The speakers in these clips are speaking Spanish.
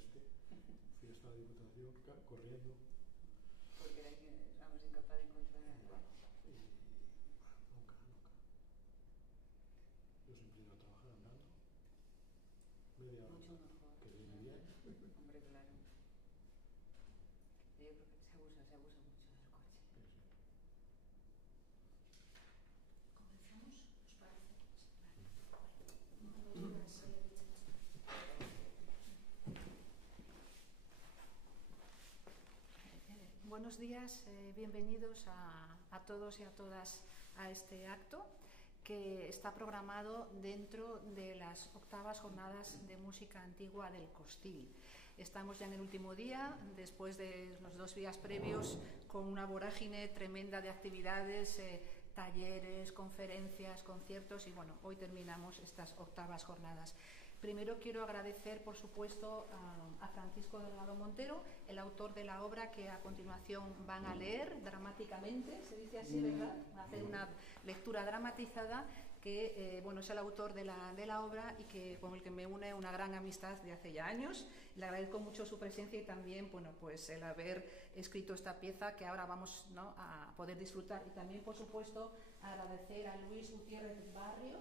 este. Fui hasta la Diputación corriendo. Porque era que éramos incapaz de encontrar algo. Y bueno, nunca. Yo siempre iba a trabajar andando. Media hora. Mucho mejor. Que viene bien. Hombre, claro. Yo creo que se abusa mucho del coche. Sí. ¿Comenzamos? ¿Os parece? Buenos días, bienvenidos a todos y a todas a este acto que está programado dentro de las 8ª Jornadas de Música Antigua del Costil. Estamos ya en el último día, después de los 2 días previos, con una vorágine tremenda de actividades, talleres, conferencias, conciertos y bueno, hoy terminamos estas 8ª jornadas. Primero quiero agradecer, por supuesto, a Francisco Delgado Montero, el autor de la obra que a continuación van a leer dramáticamente, se dice así, ¿verdad? Va a hacer una lectura dramatizada que bueno, es el autor de la obra y que, con el que me une una gran amistad de hace ya años. Le agradezco mucho su presencia y también bueno, pues el haber escrito esta pieza que ahora vamos, ¿no?, a poder disfrutar. Y también, por supuesto, agradecer a Luis Gutiérrez Barrio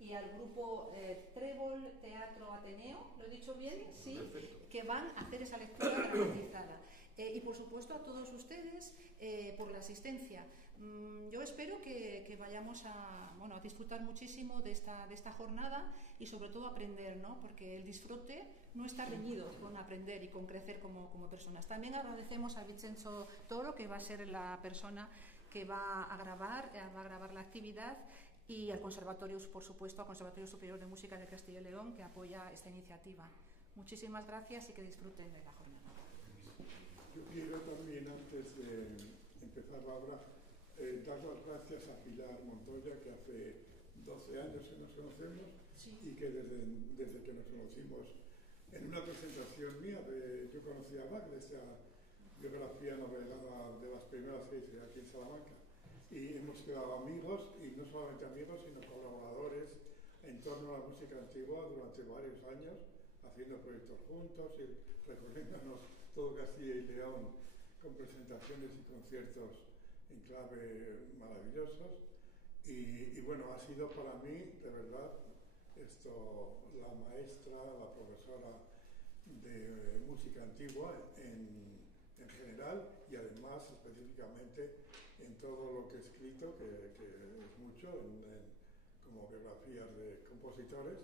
y al grupo Trébol Teatro Ateneo, ¿lo he dicho bien? Sí, que van a hacer esa lectura dramatizada. Y por supuesto a todos ustedes por la asistencia. Yo espero que vayamos a disfrutar muchísimo de esta jornada y sobre todo aprender, ¿no? Porque el disfrute no está reñido con aprender y con crecer como personas. También agradecemos a Vincenzo Toro, que va a ser la persona que va a grabar la actividad, y al Conservatorio, por supuesto, al Conservatorio Superior de Música de Castilla y León, que apoya esta iniciativa. Muchísimas gracias y que disfruten de la jornada. Yo quiero también, antes de empezar la obra, dar las gracias a Pilar Montoya, que hace 12 años que nos conocemos, sí, y que desde que nos conocimos en una presentación mía, yo conocí a Bach, de esa biografía novelada de las primeras que hice aquí en Salamanca. Y hemos quedado amigos, y no solamente amigos, sino colaboradores en torno a la música antigua durante varios años, haciendo proyectos juntos y recorriéndonos todo Castilla y León con presentaciones y conciertos en clave maravillosos. Y bueno, ha sido para mí, de verdad, la maestra, la profesora de música antigua en general y además específicamente en todo lo que he escrito, que es mucho, como biografías de compositores,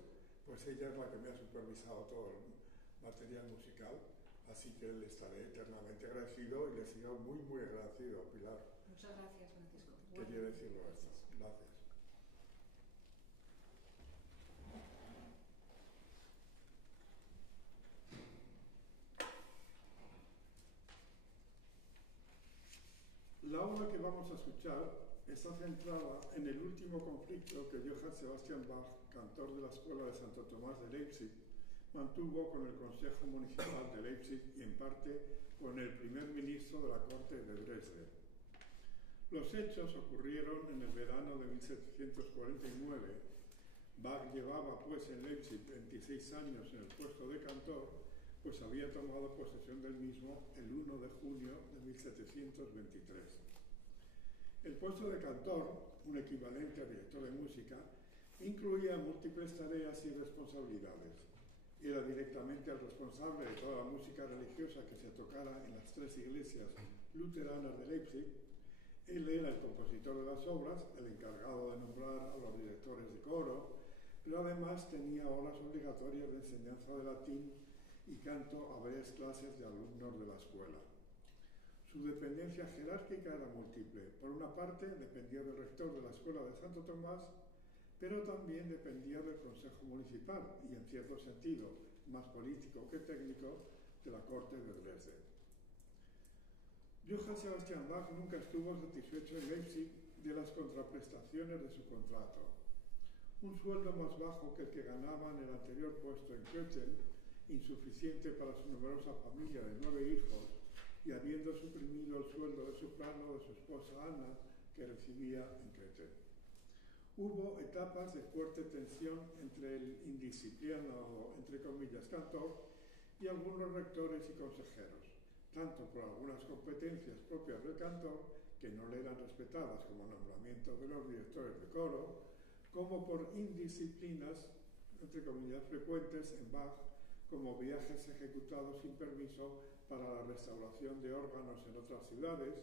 pues ella es la que me ha supervisado todo el material musical, así que le estaré eternamente agradecido y le sigo muy agradecido a Pilar. Muchas gracias, Francisco. Quería decirlo esto. Gracias. La obra que vamos a escuchar está centrada en el último conflicto que Johann Sebastian Bach, cantor de la Escuela de Santo Tomás de Leipzig, mantuvo con el Consejo Municipal de Leipzig y en parte con el primer ministro de la corte de Dresde. Los hechos ocurrieron en el verano de 1749. Bach llevaba pues en Leipzig 26 años en el puesto de cantor, pues había tomado posesión del mismo el 1 de junio de 1723. El puesto de cantor, un equivalente a director de música, incluía múltiples tareas y responsabilidades. Era directamente el responsable de toda la música religiosa que se tocara en las 3 iglesias luteranas de Leipzig. Él era el compositor de las obras, el encargado de nombrar a los directores de coro, pero además tenía horas obligatorias de enseñanza de latín y canto a varias clases de alumnos de la escuela. Su dependencia jerárquica era múltiple. Por una parte, dependía del rector de la Escuela de Santo Tomás, pero también dependía del Consejo Municipal y, en cierto sentido, más político que técnico, de la corte de Dresde. Johann Sebastian Bach nunca estuvo satisfecho en Leipzig de las contraprestaciones de su contrato. Un sueldo más bajo que el que ganaba en el anterior puesto en Köthen, insuficiente para su numerosa familia de 9 hijos, y habiendo suprimido el sueldo de soprano de su esposa Anna, que recibía en Köthen. Hubo etapas de fuerte tensión entre el indisciplinado, entre comillas, cantor y algunos rectores y consejeros, tanto por algunas competencias propias del cantor, que no le eran respetadas como nombramiento de los directores de coro, como por indisciplinas, entre comillas, frecuentes en Bach, como viajes ejecutados sin permiso para la restauración de órganos en otras ciudades,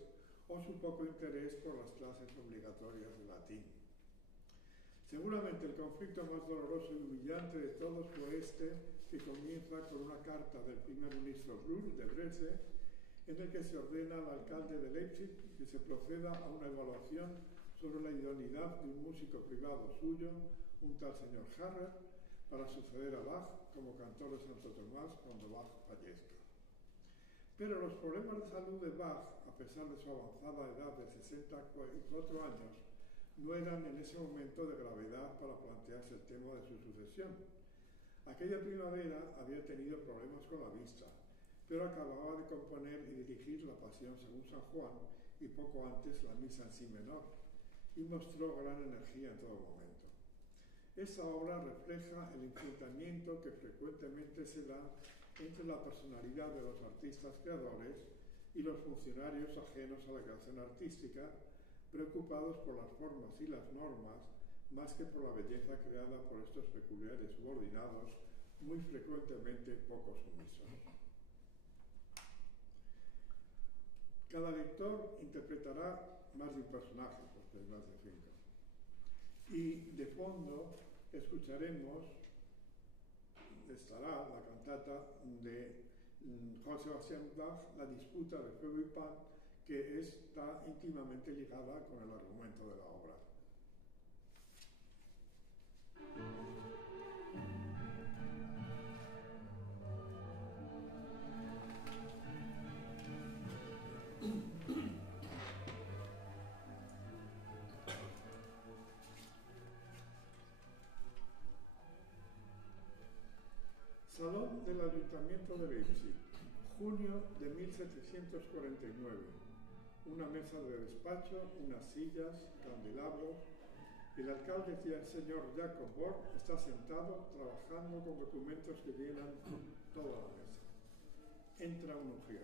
o su poco interés por las clases obligatorias de latín. Seguramente el conflicto más doloroso y humillante de todos fue este, que comienza con una carta del primer ministro Brühl de Dresde, en el que se ordena al alcalde de Leipzig que se proceda a una evaluación sobre la idoneidad de un músico privado suyo, un tal señor Harrer, para suceder a Bach como cantor de Santo Tomás cuando Bach fallezca. Pero los problemas de salud de Bach, a pesar de su avanzada edad de 64 años, no eran en ese momento de gravedad para plantearse el tema de su sucesión. Aquella primavera había tenido problemas con la vista, pero acababa de componer y dirigir la Pasión según San Juan y poco antes la Misa en Si menor, y mostró gran energía en todo momento. Esta obra refleja el enfrentamiento que frecuentemente se da entre la personalidad de los artistas creadores y los funcionarios ajenos a la creación artística, preocupados por las formas y las normas más que por la belleza creada por estos peculiares subordinados, muy frecuentemente poco sumisos. Cada lector interpretará más de un personaje, porque hay más de 5. Y de fondo estará la cantata de Johann Sebastian Bach, La disputa de fuego y pan, que está íntimamente ligada con el argumento de la obra. Salón del Ayuntamiento de Leipzig, junio de 1749. Una mesa de despacho, unas sillas, candelabros. El alcalde y el señor Jacob Borg está sentado trabajando con documentos que llenan toda la mesa. Entra un mujer.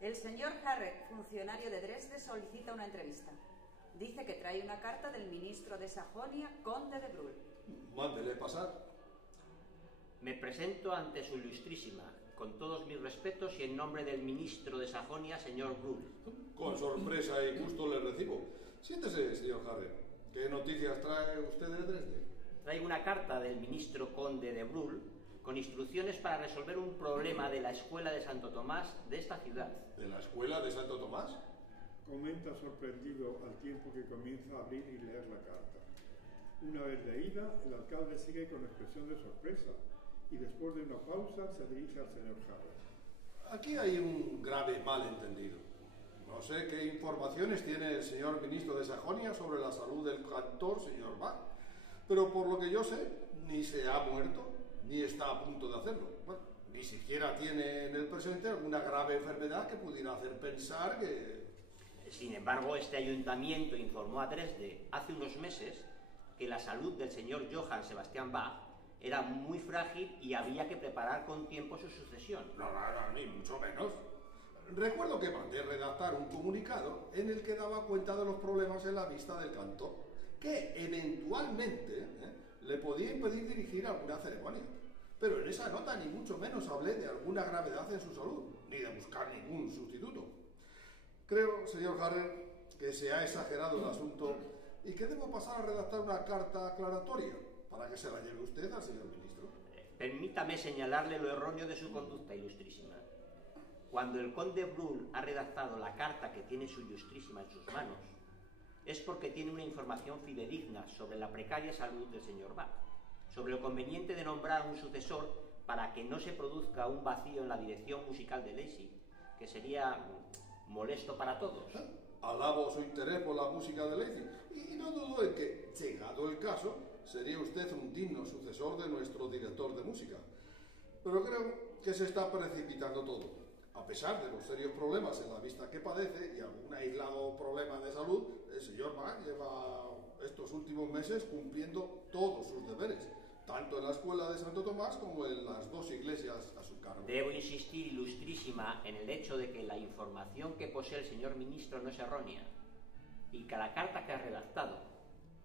El señor Harrer, funcionario de Dresde, solicita una entrevista. Dice que trae una carta del ministro de Sajonia, conde de Brühl. Mándele pasar. Me presento ante su ilustrísima, con todos mis respetos y en nombre del ministro de Sajonia, señor Brühl. Con sorpresa y gusto le recibo. Siéntese, señor Harrer. ¿Qué noticias trae usted de Dresde? Traigo una carta del ministro conde de Brühl con instrucciones para resolver un problema de la escuela de Santo Tomás de esta ciudad. ¿De la escuela de Santo Tomás? Comenta sorprendido al tiempo que comienza a abrir y leer la carta. Una vez leída, el alcalde sigue con expresión de sorpresa y después de una pausa se dirige al señor Harrer. Aquí hay un grave malentendido. No sé qué informaciones tiene el señor ministro de Sajonia sobre la salud del cantor, señor Bach, pero por lo que yo sé, ni se ha muerto, ni está a punto de hacerlo. Bueno, ni siquiera tiene en el presente alguna grave enfermedad que pudiera hacer pensar que... Sin embargo, este ayuntamiento informó a Dresde hace unos meses que la salud del señor Johann Sebastian Bach era muy frágil y había que preparar con tiempo su sucesión. No, ni mucho menos. Recuerdo que mandé redactar un comunicado en el que daba cuenta de los problemas en la vista del cantor, que eventualmente le podía impedir dirigir alguna ceremonia. Pero en esa nota ni mucho menos hablé de alguna gravedad en su salud, ni de buscar ningún sustituto. Creo, señor Harrer, que se ha exagerado el asunto y que debo pasar a redactar una carta aclaratoria para que se la lleve usted al señor ministro. Permítame señalarle lo erróneo de su conducta, ilustrísima. Cuando el conde Brühl ha redactado la carta que tiene su ilustrísima en sus manos, es porque tiene una información fidedigna sobre la precaria salud del señor Bach, sobre lo conveniente de nombrar un sucesor para que no se produzca un vacío en la dirección musical de Leipzig, que sería molesto para todos. Alabo su interés por la música de Leipzig y no dudo en que, llegado el caso, sería usted un digno sucesor de nuestro director de música. Pero creo que se está precipitando todo. A pesar de los serios problemas en la vista que padece y algún aislado problema de salud, el señor Bach lleva estos últimos meses cumpliendo todos sus deberes. tanto en la escuela de Santo Tomás como en las dos iglesias a su cargo. Debo insistir, ilustrísima, en el hecho de que la información que posee el señor ministro no es errónea y que la carta que ha redactado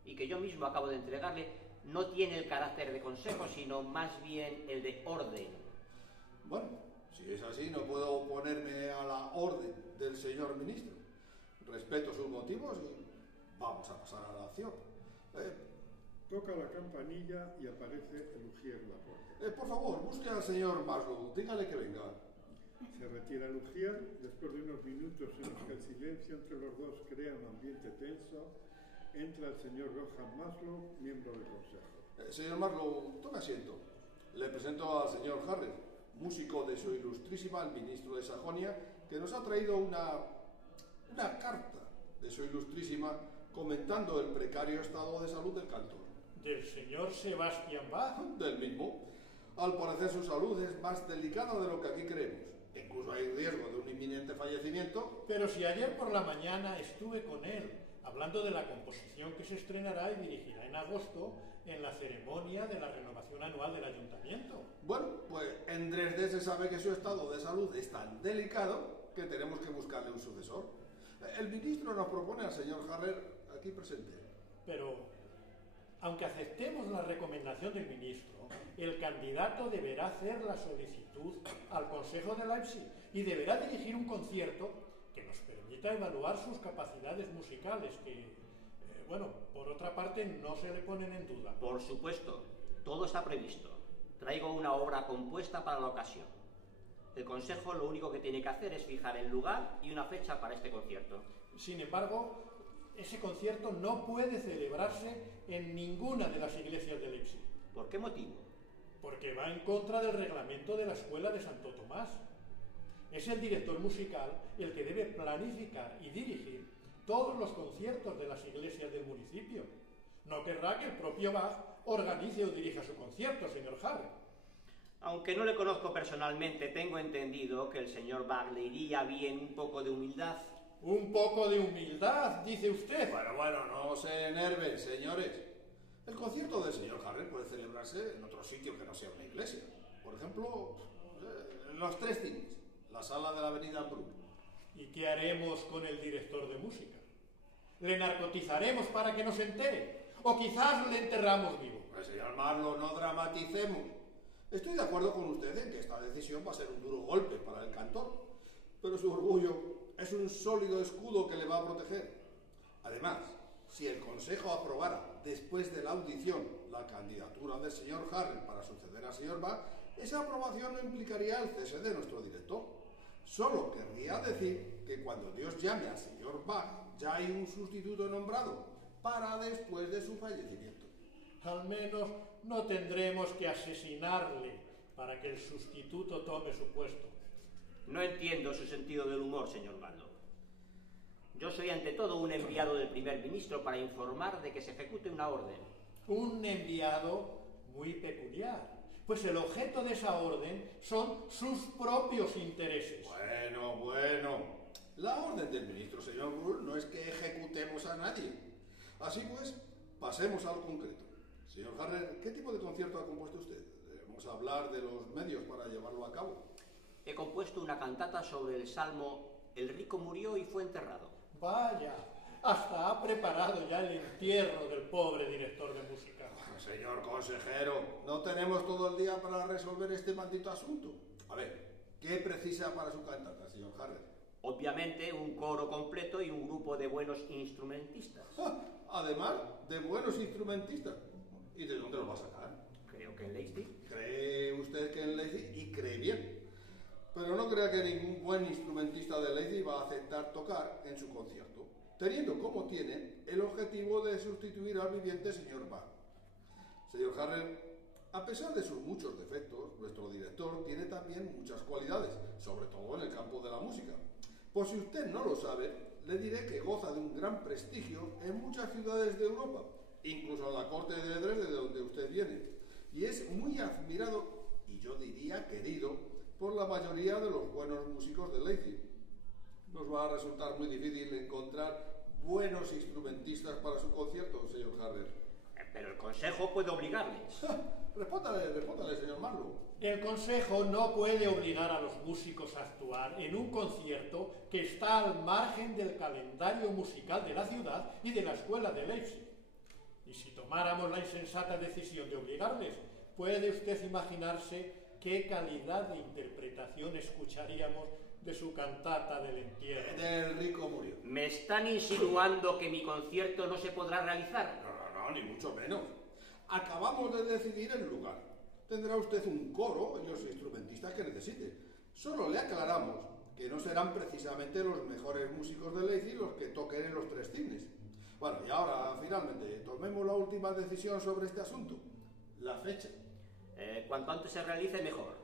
y que yo mismo acabo de entregarle no tiene el carácter de consejo, sino más bien el de orden. Bueno, si es así, no puedo oponerme a la orden del señor ministro. Respeto sus motivos y vamos a pasar a la acción. Toca la campanilla y aparece el ujier en la puerta. Por favor, busque al señor Maslow, dígale que venga. Se retira el ujier. Después de unos minutos en los que el silencio entre los dos crea un ambiente tenso, entra el señor Johann Maslow, miembro del consejo. Señor Maslow, tome asiento. Le presento al señor Harrer, músico de su ilustrísima, el ministro de Sajonia, que nos ha traído una carta de su ilustrísima comentando el precario estado de salud del cantor. ¿Del señor Sebastian Bach? Del mismo. Al parecer su salud es más delicada de lo que aquí creemos. Incluso hay riesgo de un inminente fallecimiento. Pero si ayer por la mañana estuve con él, hablando de la composición que se estrenará y dirigirá en agosto en la ceremonia de la renovación anual del ayuntamiento. Bueno, pues en Dresde se sabe que su estado de salud es tan delicado que tenemos que buscarle un sucesor. El ministro nos propone al señor Harrer aquí presente. Pero, aunque aceptemos la recomendación del ministro, el candidato deberá hacer la solicitud al Consejo de Leipzig y deberá dirigir un concierto que nos permita evaluar sus capacidades musicales, que, por otra parte, no se le ponen en duda. Por supuesto, todo está previsto. Traigo una obra compuesta para la ocasión. El Consejo lo único que tiene que hacer es fijar el lugar y una fecha para este concierto. Sin embargo, ese concierto no puede celebrarse en ninguna de las iglesias de Leipzig. ¿Por qué motivo? Porque va en contra del reglamento de la escuela de Santo Tomás. Es el director musical el que debe planificar y dirigir todos los conciertos de las iglesias del municipio. No querrá que el propio Bach organice o dirija su concierto, señor Harrer. Aunque no le conozco personalmente, tengo entendido que el señor Bach le iría bien un poco de humildad. ¿Un poco de humildad, dice usted? Bueno, no se enerven, señores. El concierto del señor Harrer puede celebrarse en otro sitio que no sea una iglesia. Por ejemplo, en los Tres Cines, la sala de la avenida Brun. ¿Y qué haremos con el director de música? ¿Le narcotizaremos para que no se entere? ¿O quizás le enterramos vivo? Pues, señor Marlowe, no dramaticemos. Estoy de acuerdo con usted en que esta decisión va a ser un duro golpe para el cantor, pero su orgullo es un sólido escudo que le va a proteger. Además, si el Consejo aprobara después de la audición la candidatura del señor Harrer para suceder al señor Bach, esa aprobación no implicaría el cese de nuestro director. Solo querría decir que cuando Dios llame al señor Bach, ya hay un sustituto nombrado para después de su fallecimiento. Al menos no tendremos que asesinarle para que el sustituto tome su puesto. No entiendo su sentido del humor, señor Marlowe. Yo soy ante todo un enviado del primer ministro para informar de que se ejecute una orden. Un enviado muy peculiar, pues el objeto de esa orden son sus propios intereses. Bueno. La orden del ministro, señor Brühl, no es que ejecutemos a nadie. Así pues, pasemos a lo concreto. Señor Harrer, ¿qué tipo de concierto ha compuesto usted? Debemos hablar de los medios para llevarlo a cabo. He compuesto una cantata sobre el salmo El rico murió y fue enterrado. Vaya, hasta ha preparado ya el entierro del pobre director de música. Señor consejero, no tenemos todo el día para resolver este maldito asunto. A ver, ¿qué precisa para su cantata, señor Harrer? Obviamente un coro completo y un grupo de buenos instrumentistas. Además de buenos instrumentistas. ¿Y de dónde los va a sacar? Creo que en Leipzig. ¿Cree usted que en Leipzig? Y cree bien. Pero no crea que ningún buen instrumentista de Leipzig va a aceptar tocar en su concierto, teniendo como tiene el objetivo de sustituir al viviente señor Bach. Señor Harrer, a pesar de sus muchos defectos, nuestro director tiene también muchas cualidades, sobre todo en el campo de la música. Por si usted no lo sabe, le diré que goza de un gran prestigio en muchas ciudades de Europa, incluso en la corte de Dresde, de donde usted viene, y es muy admirado, y yo diría querido, por la mayoría de los buenos músicos de Leipzig. Nos va a resultar muy difícil encontrar buenos instrumentistas para su concierto, señor Harrer. Pero el consejo puede obligarles. Respóndale, señor Marlowe. El Consejo no puede obligar a los músicos a actuar en un concierto que está al margen del calendario musical de la ciudad y de la escuela de Leipzig. Y si tomáramos la insensata decisión de obligarles, ¿puede usted imaginarse qué calidad de interpretación escucharíamos de su cantata del entierro? Del rico murió. ¿Me están insinuando que mi concierto no se podrá realizar? No, ni mucho menos. Acabamos de decidir el lugar. Tendrá usted un coro y los instrumentistas que necesite. Solo le aclaramos que no serán precisamente los mejores músicos de Leipzig los que toquen en los Tres Cisnes. Bueno, y ahora, finalmente, tomemos la última decisión sobre este asunto. La fecha. Cuanto antes se realice, mejor.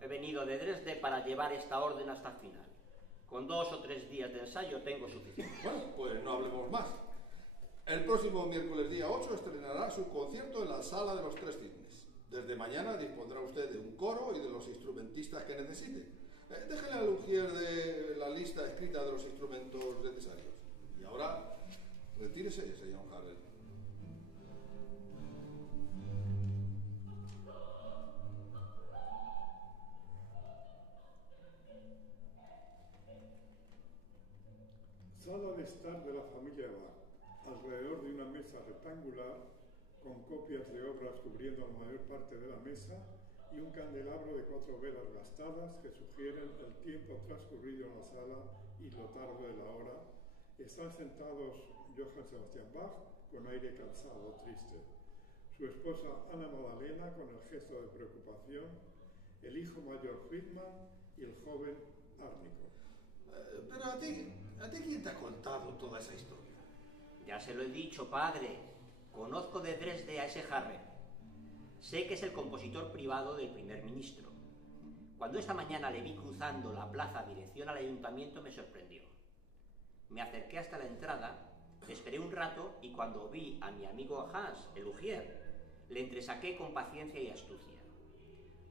He venido de Dresde para llevar esta orden hasta el final. Con 2 o 3 días de ensayo tengo suficiente. Bueno, pues no hablemos más. El próximo miércoles día 8 estrenará su concierto en la Sala de los Tres Cisnes. Desde mañana dispondrá usted de un coro y de los instrumentistas que necesite. Déjele al ujier de la lista escrita de los instrumentos necesarios. Y ahora, retírese, señor Harrell. Sala de estar de la familia Bach, alrededor de una mesa rectangular con copias de obras cubriendo la mayor parte de la mesa y un candelabro de 4 velas gastadas que sugieren el tiempo transcurrido en la sala y lo tarde de la hora. Están sentados Johann Sebastian Bach con aire cansado, triste, su esposa Ana Magdalena con el gesto de preocupación, el hijo mayor Friedman y el joven Árnico. Pero a ti ¿quién te ha contado toda esa historia? Ya se lo he dicho, padre. Conozco de Dresde a ese Harrell. Sé que es el compositor privado del primer ministro. Cuando esta mañana le vi cruzando la plaza dirección al ayuntamiento me sorprendió. Me acerqué hasta la entrada, esperé un rato y cuando vi a mi amigo Hans, el ujier, le entresaqué con paciencia y astucia.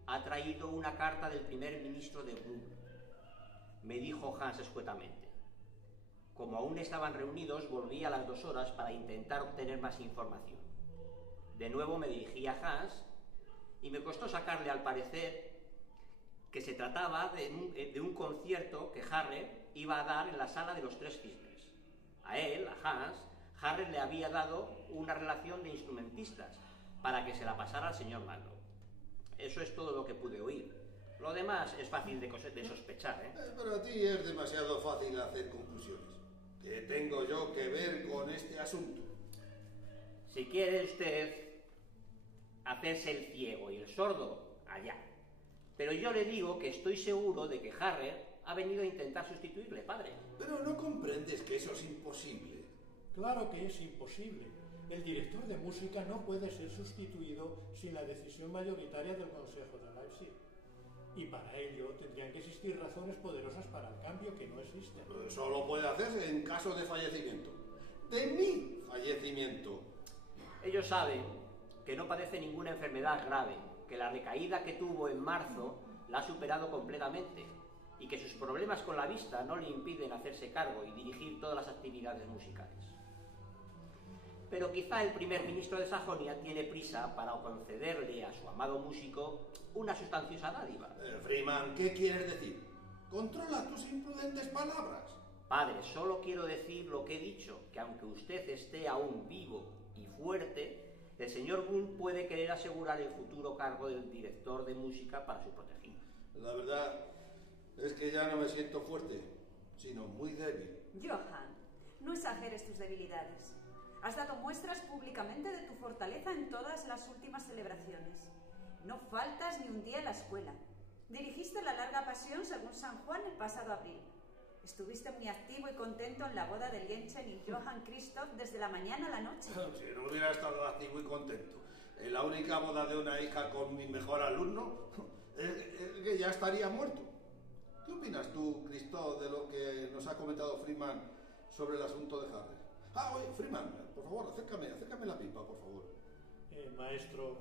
Ha traído una carta del primer ministro de Brühl, me dijo Hans escuetamente. Como aún estaban reunidos, volví a las 2 horas para intentar obtener más información. De nuevo me dirigí a Hans y me costó sacarle al parecer que se trataba de un concierto que Harrell iba a dar en la Sala de los Tres Cisnes. A él, a Hans, Harrell le había dado una relación de instrumentistas para que se la pasara al señor Marlowe. Eso es todo lo que pude oír. Lo demás es fácil de sospechar, ¿eh? Pero a ti es demasiado fácil hacer conclusiones. ¿Qué tengo yo que ver con este asunto? Si quiere usted hacerse el ciego y el sordo, allá. Pero yo le digo que estoy seguro de que Harrell ha venido a intentar sustituirle, padre. Pero no comprendes que eso es imposible. Claro que es imposible. El director de música no puede ser sustituido sin la decisión mayoritaria del Consejo de Leipzig. Y para ello tendrían que existir razones poderosas para el cambio que no existen. Solo puede hacerse en caso de fallecimiento. De mi fallecimiento. Ellos saben que no padece ninguna enfermedad grave, que la recaída que tuvo en marzo la ha superado completamente y que sus problemas con la vista no le impiden hacerse cargo y dirigir todas las actividades musicales. Pero quizá el primer ministro de Sajonia tiene prisa para concederle a su amado músico una sustanciosa dádiva. Freeman, ¿qué quieres decir? Controla tus imprudentes palabras. Padre, solo quiero decir lo que he dicho, que aunque usted esté aún vivo y fuerte, el señor Brühl puede querer asegurar el futuro cargo del director de música para su protegido. La verdad es que ya no me siento fuerte, sino muy débil. Johann, no exageres tus debilidades. Has dado muestras públicamente de tu fortaleza en todas las últimas celebraciones. No faltas ni un día en la escuela. Dirigiste la larga pasión según San Juan el pasado abril. Estuviste muy activo y contento en la boda de Lienchen y Johann Christoph desde la mañana a la noche. Si no hubiera estado activo y contento en la única boda de una hija con mi mejor alumno, que ya estaría muerto. ¿Qué opinas tú, Christoph, de lo que nos ha comentado Freeman sobre el asunto de Harrell? Oye, Freeman, por favor, acércame la pipa, por favor. Maestro,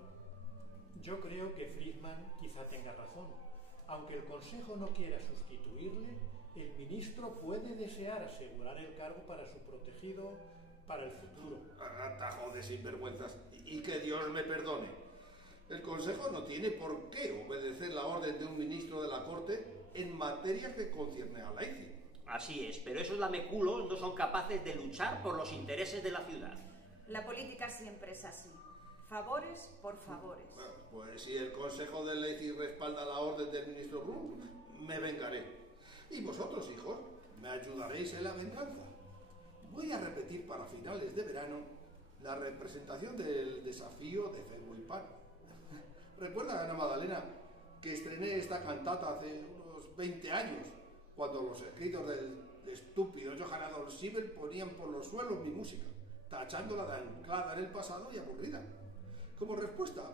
yo creo que Friedman quizá tenga razón. Aunque el Consejo no quiera sustituirle, el ministro puede desear asegurar el cargo para su protegido para el futuro. Atajo de sinvergüenzas. Y que Dios me perdone. El Consejo no tiene por qué obedecer la orden de un ministro de la Corte en materias que conciernen a Leipzig. Así es, pero esos lameculos no son capaces de luchar por los intereses de la ciudad. La política siempre es así. Favores por favores. Bueno, pues si el Consejo de Leipzig respalda la orden del ministro Brun, me vengaré. Y vosotros, hijos, me ayudaréis en la venganza. Voy a repetir para finales de verano la representación del desafío de Fenway Park. ¿Recuerda, Ana Magdalena, que estrené esta cantata hace unos 20 años, cuando los escritos del estúpido Johann Adolf Siebel ponían por los suelos mi música, tachándola de anclada en el pasado y aburrida? Como respuesta,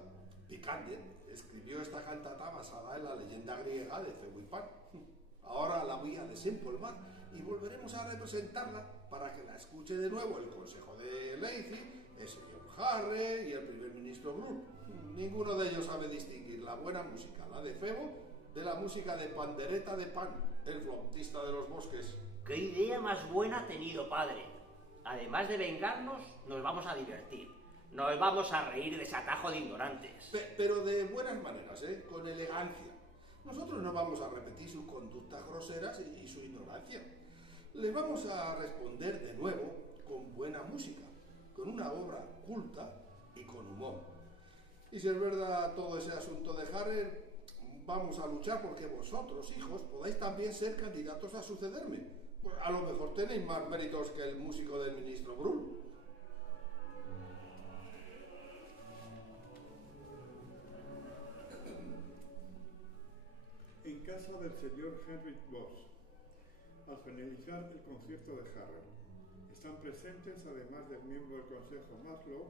Picander escribió esta cantata basada en la leyenda griega de Fenway Park. Ahora la voy a desempolvar y volveremos a representarla para que la escuche de nuevo el Consejo de Leipzig, el señor Harre y el primer ministro Brun. Ninguno de ellos sabe distinguir la buena música, la de Febo, de la música de Pandereta de Pan, el flautista de los bosques. ¡Qué idea más buena ha tenido, padre! Además de vengarnos, nos vamos a divertir. Nos vamos a reír de ese atajo de ignorantes. Pero de buenas maneras, con elegancia. Nosotros no vamos a repetir sus conductas groseras y su ignorancia. Les vamos a responder de nuevo con buena música, con una obra culta y con humor. Y si es verdad todo ese asunto de Harrer, vamos a luchar porque vosotros, hijos, podáis también ser candidatos a sucederme. Pues a lo mejor tenéis más méritos que el músico del ministro Brun. En casa del señor Heinrich Voss, al finalizar el concierto de Harrer, están presentes, además del miembro del Consejo Maslow,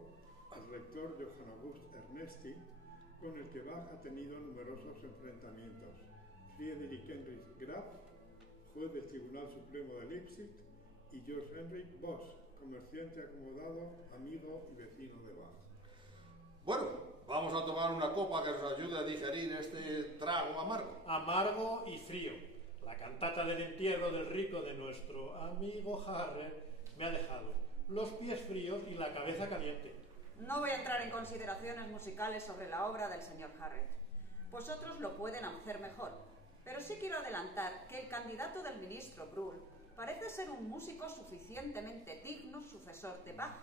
el rector Johann August Ernesti, con el que Bach ha tenido numerosos enfrentamientos, Friedrich Heinrich Graf, juez del Tribunal Supremo de Leipzig, y Georg Heinrich Voss, comerciante acomodado, amigo y vecino de Bach. Bueno, vamos a tomar una copa que nos ayude a digerir este trago amargo. Amargo y frío. La cantata del entierro del rico de nuestro amigo Harrer me ha dejado los pies fríos y la cabeza caliente. No voy a entrar en consideraciones musicales sobre la obra del señor Harrer. Vosotros lo pueden hacer mejor, pero sí quiero adelantar que el candidato del ministro Brun parece ser un músico suficientemente digno sucesor de Bach.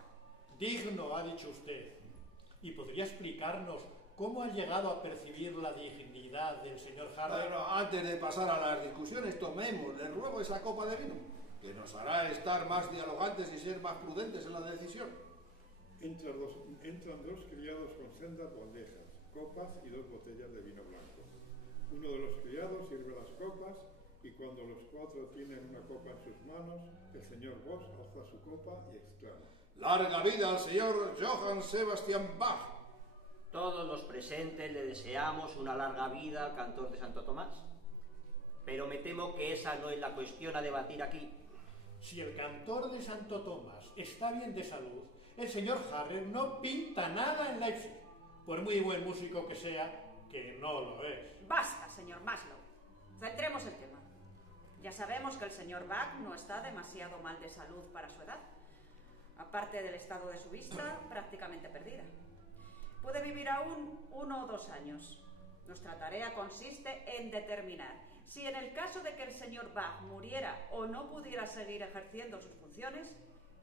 Digno, ha dicho usted. ¿Y podría explicarnos cómo ha llegado a percibir la dignidad del señor Harrer? Bueno, antes de pasar a las discusiones, tomemos, les ruego, esa copa de vino, que nos hará estar más dialogantes y ser más prudentes en la decisión. Entran dos criados con sendas bandejas, copas y 2 botellas de vino blanco. Uno de los criados sirve las copas y cuando los 4 tienen una copa en sus manos, el señor Voss alza su copa y exclama: ¡Larga vida al señor Johann Sebastian Bach! Todos los presentes le deseamos una larga vida al cantor de Santo Tomás. Pero me temo que esa no es la cuestión a debatir aquí. Si el cantor de Santo Tomás está bien de salud, el señor Harrer no pinta nada en Leipzig, por muy buen músico que sea, que no lo es. Basta, señor Maslow. Centremos el tema. Ya sabemos que el señor Bach no está demasiado mal de salud para su edad. Aparte del estado de su vista, prácticamente perdida. Puede vivir aún 1 o 2 años. Nuestra tarea consiste en determinar si en el caso de que el señor Bach muriera o no pudiera seguir ejerciendo sus funciones,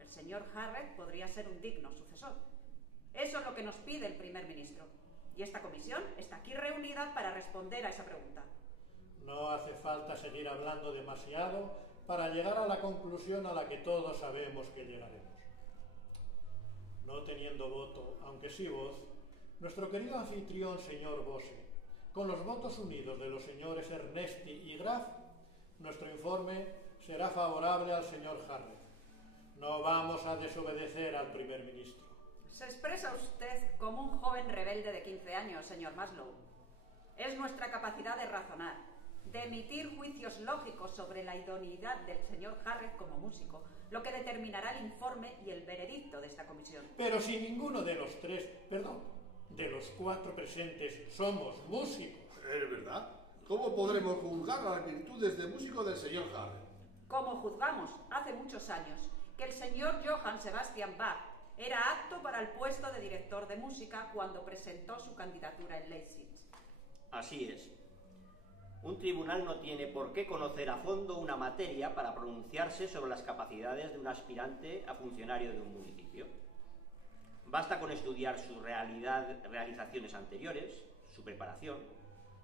el señor Harrer podría ser un digno sucesor. Eso es lo que nos pide el primer ministro. Y esta comisión está aquí reunida para responder a esa pregunta. No hace falta seguir hablando demasiado para llegar a la conclusión a la que todos sabemos que llegaremos. No teniendo voto, aunque sí voz, nuestro querido anfitrión, señor Bosse, con los votos unidos de los señores Ernesti y Graf, nuestro informe será favorable al señor Harrer. No vamos a desobedecer al primer ministro. Se expresa usted como un joven rebelde de 15 años, señor Maslow. Es nuestra capacidad de razonar, de emitir juicios lógicos sobre la idoneidad del señor Harrer como músico, lo que determinará el informe y el veredicto de esta comisión. Pero si ninguno de los de los 4 presentes somos músicos. ¿Es verdad? ¿Cómo podremos juzgar las virtudes de músico del señor Harrer? Como juzgamos hace muchos años que el señor Johann Sebastian Bach era apto para el puesto de director de música cuando presentó su candidatura en Leipzig. Así es. Un tribunal no tiene por qué conocer a fondo una materia para pronunciarse sobre las capacidades de un aspirante a funcionario de un municipio. Basta con estudiar sus realizaciones anteriores, su preparación,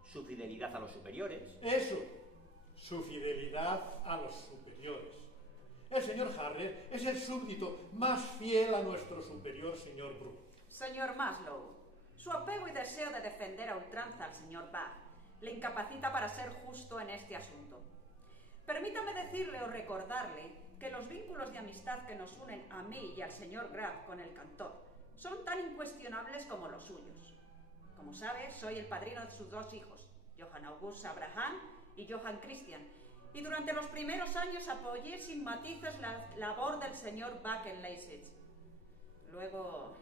su fidelidad a los superiores. Eso, su fidelidad a los superiores. El señor Harrer es el súbdito más fiel a nuestro superior, señor Brühl. Señor Maslow, su apego y deseo de defender a ultranza al señor Bach le incapacita para ser justo en este asunto. Permítame decirle o recordarle que los vínculos de amistad que nos unen a mí y al señor Graf con el cantor son tan incuestionables como los suyos. Como sabe, soy el padrino de sus dos hijos, Johann August Abraham y Johann Christian, y durante los primeros años apoyé sin matices la labor del señor Bach en Leipzig. Luego,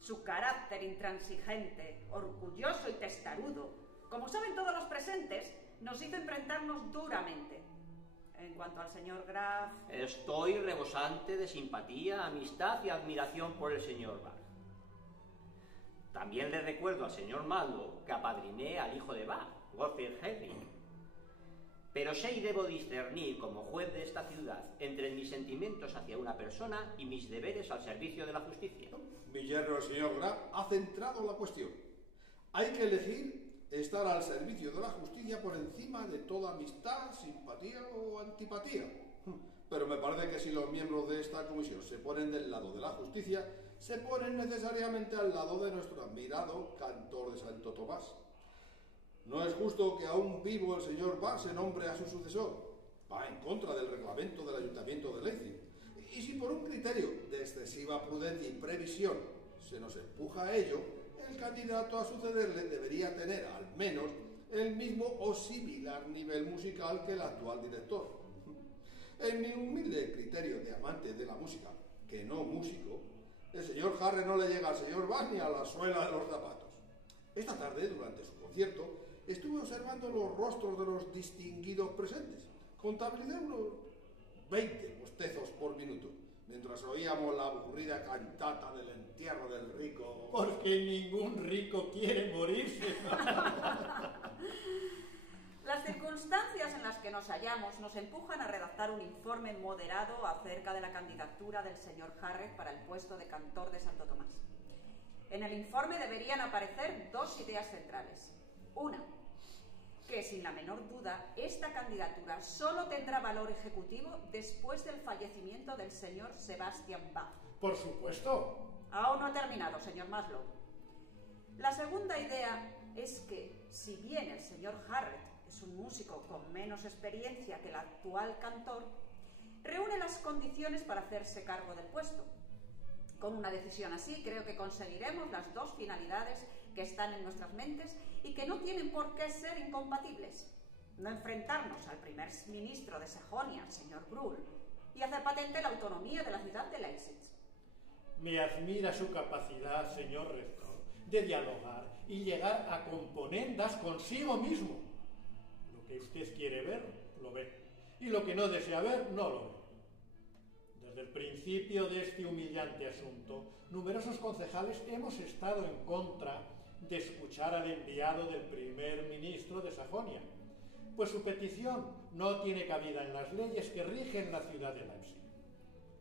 su carácter intransigente, orgulloso y testarudo, como saben todos los presentes, nos hizo enfrentarnos duramente. En cuanto al señor Graf... Estoy rebosante de simpatía, amistad y admiración por el señor Bach. También le recuerdo al señor Maslow que apadriné al hijo de Bach, Gottfried Hedwig. Pero sé y debo discernir como juez de esta ciudad entre mis sentimientos hacia una persona y mis deberes al servicio de la justicia. Mi yerno, el señor Graf, ha centrado la cuestión. Hay que elegir estar al servicio de la justicia por encima de toda amistad, simpatía o antipatía. Pero me parece que si los miembros de esta comisión se ponen del lado de la justicia, se ponen necesariamente al lado de nuestro admirado cantor de Santo Tomás. No es justo que aún vivo el señor Bach se nombre a su sucesor. Va en contra del reglamento del Ayuntamiento de Leipzig. Y si por un criterio de excesiva prudencia y previsión se nos empuja a ello, el candidato a sucederle debería tener al menos el mismo o similar nivel musical que el actual director. En mi humilde criterio de amante de la música, que no músico, el señor Harrer no le llega al señor Bach ni a la suela de los zapatos. Esta tarde, durante su concierto, estuve observando los rostros de los distinguidos presentes. Contabilicé unos 20 bostezos por minuto, mientras oíamos la aburrida cantata del entierro del rico. Porque ningún rico quiere morirse. Las circunstancias en las que nos hallamos nos empujan a redactar un informe moderado acerca de la candidatura del señor Harrer para el puesto de cantor de Santo Tomás. En el informe deberían aparecer dos ideas centrales. Una, que sin la menor duda esta candidatura solo tendrá valor ejecutivo después del fallecimiento del señor Sebastian Bach. Por supuesto. Aún no ha terminado, señor Maslow. La segunda idea es que, si bien el señor Harrer es un músico con menos experiencia que el actual cantor, reúne las condiciones para hacerse cargo del puesto. Con una decisión así, creo que conseguiremos las dos finalidades que están en nuestras mentes y que no tienen por qué ser incompatibles. No enfrentarnos al primer ministro de Sajonia, el señor Brühl, y hacer patente la autonomía de la ciudad de Leipzig. Me admira su capacidad, señor rector, de dialogar y llegar a componendas consigo mismo. Lo que usted quiere ver, lo ve, y lo que no desea ver, no lo ve. Desde el principio de este humillante asunto, numerosos concejales hemos estado en contra de escuchar al enviado del primer ministro de Sajonia, pues su petición no tiene cabida en las leyes que rigen la ciudad de Leipzig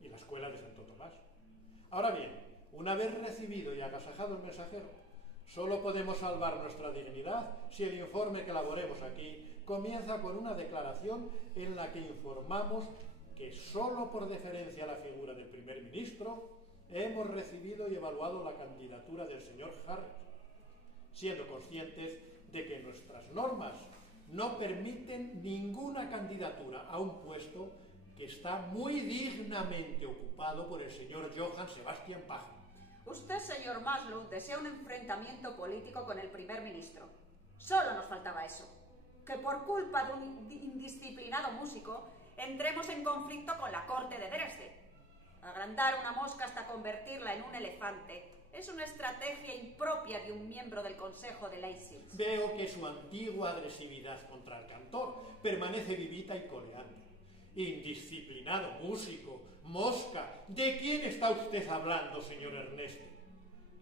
y la escuela de Santo Tomás. Ahora bien, una vez recibido y agasajado el mensajero, solo podemos salvar nuestra dignidad si el informe que elaboremos aquí comienza con una declaración en la que informamos que solo por deferencia a la figura del primer ministro hemos recibido y evaluado la candidatura del señor Harrer, siendo conscientes de que nuestras normas no permiten ninguna candidatura a un puesto que está muy dignamente ocupado por el señor Johann Sebastian Bach. Usted, señor Maslow, desea un enfrentamiento político con el primer ministro. Solo nos faltaba eso, que por culpa de un indisciplinado músico entremos en conflicto con la corte de Dresde. Agrandar una mosca hasta convertirla en un elefante es una estrategia impropia de un miembro del Consejo de Leipzig. Veo que su antigua agresividad contra el cantor permanece vivita y coleante. Indisciplinado músico, mosca, ¿de quién está usted hablando, señor Ernesti?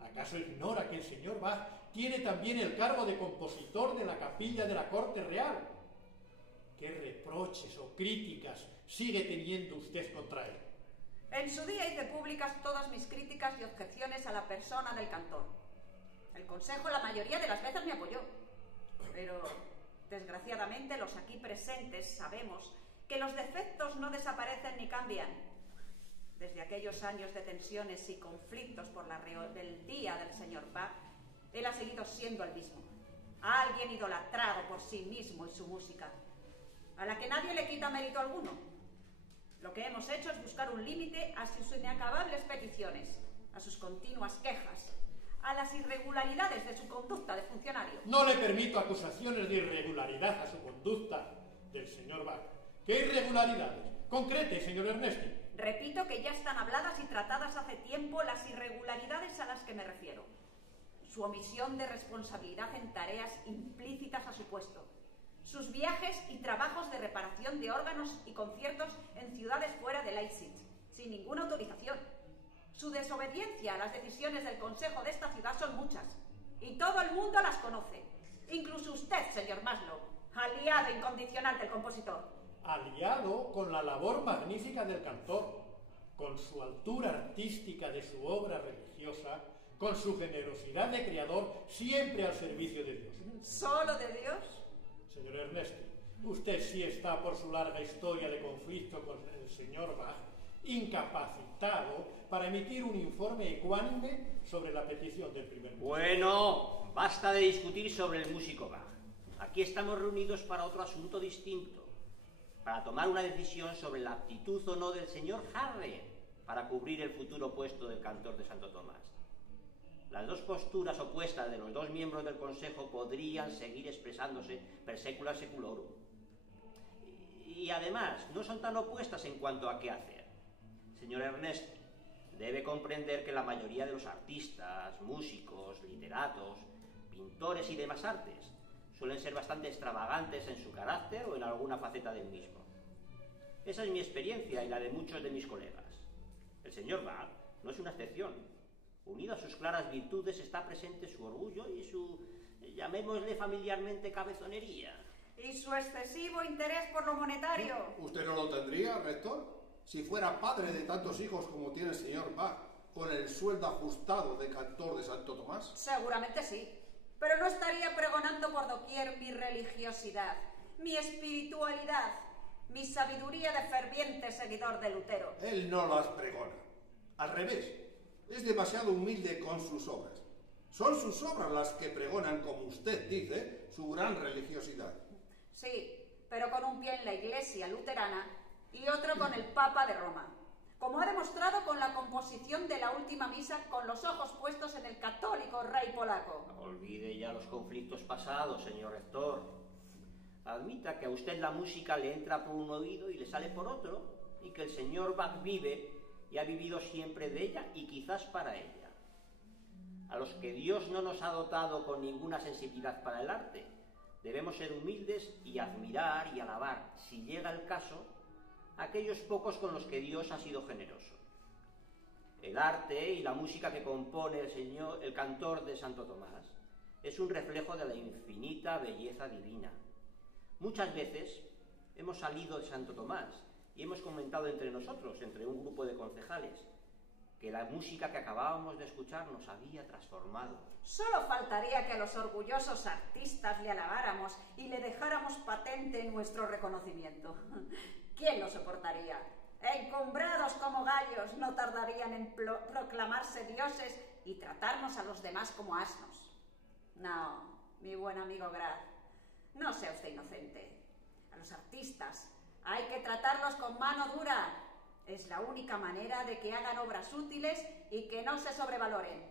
¿Acaso ignora que el señor Bach tiene también el cargo de compositor de la capilla de la corte real? ¿Qué reproches o críticas sigue teniendo usted contra él? En su día hice públicas todas mis críticas y objeciones a la persona del cantor. El consejo la mayoría de las veces me apoyó, pero desgraciadamente los aquí presentes sabemos que los defectos no desaparecen ni cambian. Desde aquellos años de tensiones y conflictos por la rebeldía del señor Bach, él ha seguido siendo el mismo, alguien idolatrado por sí mismo y su música, a la que nadie le quita mérito alguno. Lo que hemos hecho es buscar un límite a sus inacabables peticiones, a sus continuas quejas, a las irregularidades de su conducta de funcionario. No le permito acusaciones de irregularidad a su conducta del señor Bach. ¿Qué irregularidades? Concrete, señor Ernesti. Repito que ya están habladas y tratadas hace tiempo las irregularidades a las que me refiero. Su omisión de responsabilidad en tareas implícitas a su puesto. Sus viajes y trabajos de reparación de órganos y conciertos en ciudades fuera de Leipzig, sin ninguna autorización. Su desobediencia a las decisiones del Consejo de esta ciudad son muchas, y todo el mundo las conoce. Incluso usted, señor Maslow, aliado incondicional del compositor. Aliado con la labor magnífica del cantor, con su altura artística de su obra religiosa, con su generosidad de creador, siempre al servicio de Dios. ¿Solo de Dios? Señor Ernesti, usted sí está por su larga historia de conflicto con el señor Bach, incapacitado para emitir un informe ecuánime sobre la petición del primer músico. Bueno, basta de discutir sobre el músico Bach. Aquí estamos reunidos para otro asunto distinto, para tomar una decisión sobre la aptitud o no del señor Harrer para cubrir el futuro puesto del cantor de Santo Tomás. Las dos posturas opuestas de los dos miembros del Consejo podrían seguir expresándose per secula seculorum. Y además, no son tan opuestas en cuanto a qué hacer. Señor Ernesti, debe comprender que la mayoría de los artistas, músicos, literatos, pintores y demás artes suelen ser bastante extravagantes en su carácter o en alguna faceta del mismo. Esa es mi experiencia y la de muchos de mis colegas. El señor Bach no es una excepción. Unido a sus claras virtudes está presente su orgullo y su, llamémosle familiarmente, cabezonería. ¿Y su excesivo interés por lo monetario? ¿Usted no lo tendría, rector? Si fuera padre de tantos hijos como tiene el señor Bach, con el sueldo ajustado de cantor de Santo Tomás. Seguramente sí, pero no estaría pregonando por doquier mi religiosidad, mi espiritualidad, mi sabiduría de ferviente seguidor de Lutero. Él no las pregona. Al revés, es demasiado humilde con sus obras. Son sus obras las que pregonan, como usted dice, su gran religiosidad. Sí, pero con un pie en la iglesia luterana y otro con el Papa de Roma, como ha demostrado con la composición de la última misa con los ojos puestos en el católico rey polaco. No olvide ya los conflictos pasados, señor rector. Admita que a usted la música le entra por un oído y le sale por otro, y que el señor Bach vive y ha vivido siempre de ella y quizás para ella. A los que Dios no nos ha dotado con ninguna sensibilidad para el arte, debemos ser humildes y admirar y alabar, si llega el caso, a aquellos pocos con los que Dios ha sido generoso. El arte y la música que compone el cantor de Santo Tomás es un reflejo de la infinita belleza divina. Muchas veces hemos salido de Santo Tomás y hemos comentado entre nosotros, entre un grupo de concejales, que la música que acabábamos de escuchar nos había transformado. Solo faltaría que a los orgullosos artistas le alabáramos y le dejáramos patente nuestro reconocimiento. ¿Quién lo soportaría? Encumbrados como gallos, no tardarían en proclamarse dioses y tratarnos a los demás como asnos. No, mi buen amigo Graf, no sea usted inocente. A los artistas hay que tratarlos con mano dura. Es la única manera de que hagan obras útiles y que no se sobrevaloren.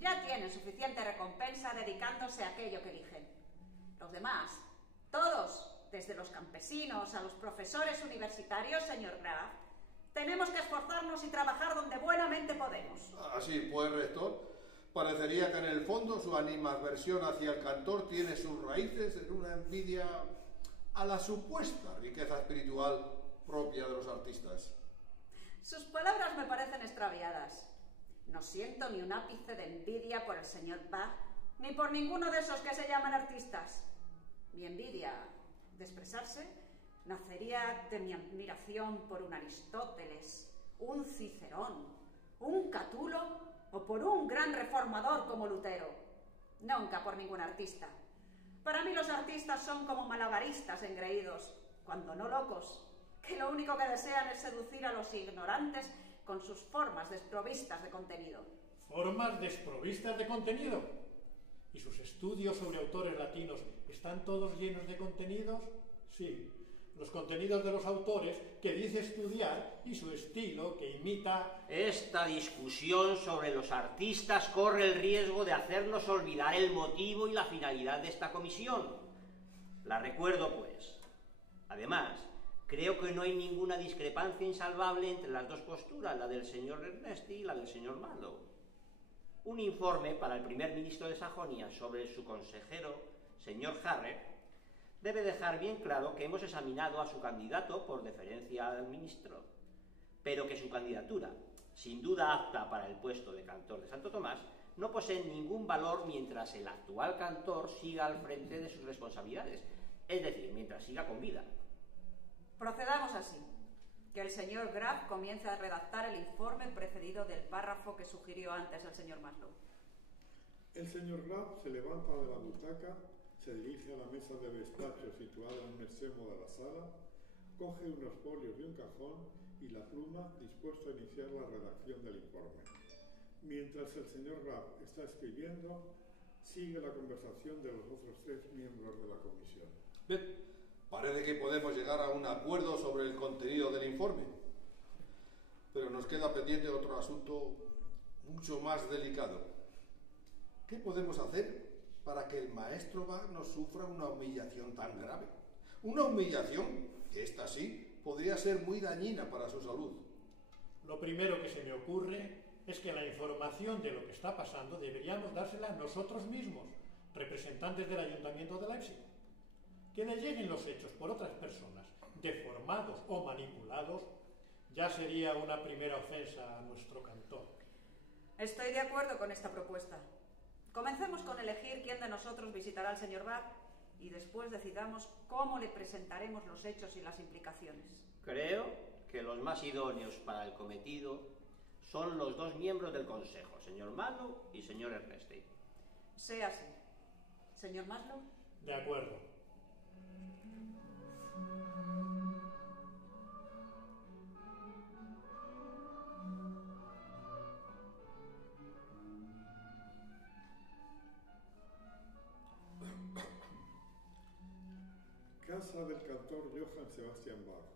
Ya tienen suficiente recompensa dedicándose a aquello que eligen. Los demás, todos, desde los campesinos a los profesores universitarios, señor Graf, tenemos que esforzarnos y trabajar donde buenamente podemos. Así pues, rector, parecería que en el fondo su animadversión hacia el cantor tiene sus raíces en una envidia a la supuesta riqueza espiritual propia de los artistas. Sus palabras me parecen extraviadas. No siento ni un ápice de envidia por el señor Bach, ni por ninguno de esos que se llaman artistas. Mi envidia de expresarse nacería de mi admiración por un Aristóteles, un Cicerón, un Catulo o por un gran reformador como Lutero. Nunca por ningún artista. Para mí los artistas son como malabaristas engreídos, cuando no locos, que lo único que desean es seducir a los ignorantes con sus formas desprovistas de contenido. ¿Formas desprovistas de contenido? ¿Y sus estudios sobre autores latinos están todos llenos de contenidos? Sí, los contenidos de los autores que dice estudiar y su estilo que imita... Esta discusión sobre los artistas corre el riesgo de hacernos olvidar el motivo y la finalidad de esta comisión. La recuerdo, pues. Además, creo que no hay ninguna discrepancia insalvable entre las dos posturas, la del señor Ernesti y la del señor Marlowe. Un informe para el primer ministro de Sajonia sobre su consejero, señor Harrer, debe dejar bien claro que hemos examinado a su candidato por deferencia al ministro, pero que su candidatura, sin duda apta para el puesto de cantor de Santo Tomás, no posee ningún valor mientras el actual cantor siga al frente de sus responsabilidades, es decir, mientras siga con vida. Procedamos así. Que el señor Graf comience a redactar el informe precedido del párrafo que sugirió antes el señor Maslow. El señor Graf se levanta de la butaca, se dirige a la mesa de despacho situada en un extremo de la sala, coge unos folios de un cajón y la pluma dispuesto a iniciar la redacción del informe. Mientras el señor Graf está escribiendo, sigue la conversación de los otros 3 miembros de la comisión. Bien, parece que podemos llegar a un acuerdo sobre el contenido del informe, pero nos queda pendiente otro asunto mucho más delicado. ¿Qué podemos hacer para que el maestro Bach no sufra una humillación tan grave? Una humillación que esta sí podría ser muy dañina para su salud. Lo primero que se me ocurre es que la información de lo que está pasando deberíamos dársela nosotros mismos, representantes del Ayuntamiento de Leipzig. Que le lleguen los hechos por otras personas, deformados o manipulados, ya sería una primera ofensa a nuestro cantor. Estoy de acuerdo con esta propuesta. Comencemos con elegir quién de nosotros visitará al señor Bach y después decidamos cómo le presentaremos los hechos y las implicaciones. Creo que los más idóneos para el cometido son los 2 miembros del Consejo, señor Maslow y señor Ernesti. Sea así. Señor Maslow. De acuerdo. Casa del cantor Johann Sebastian Bach.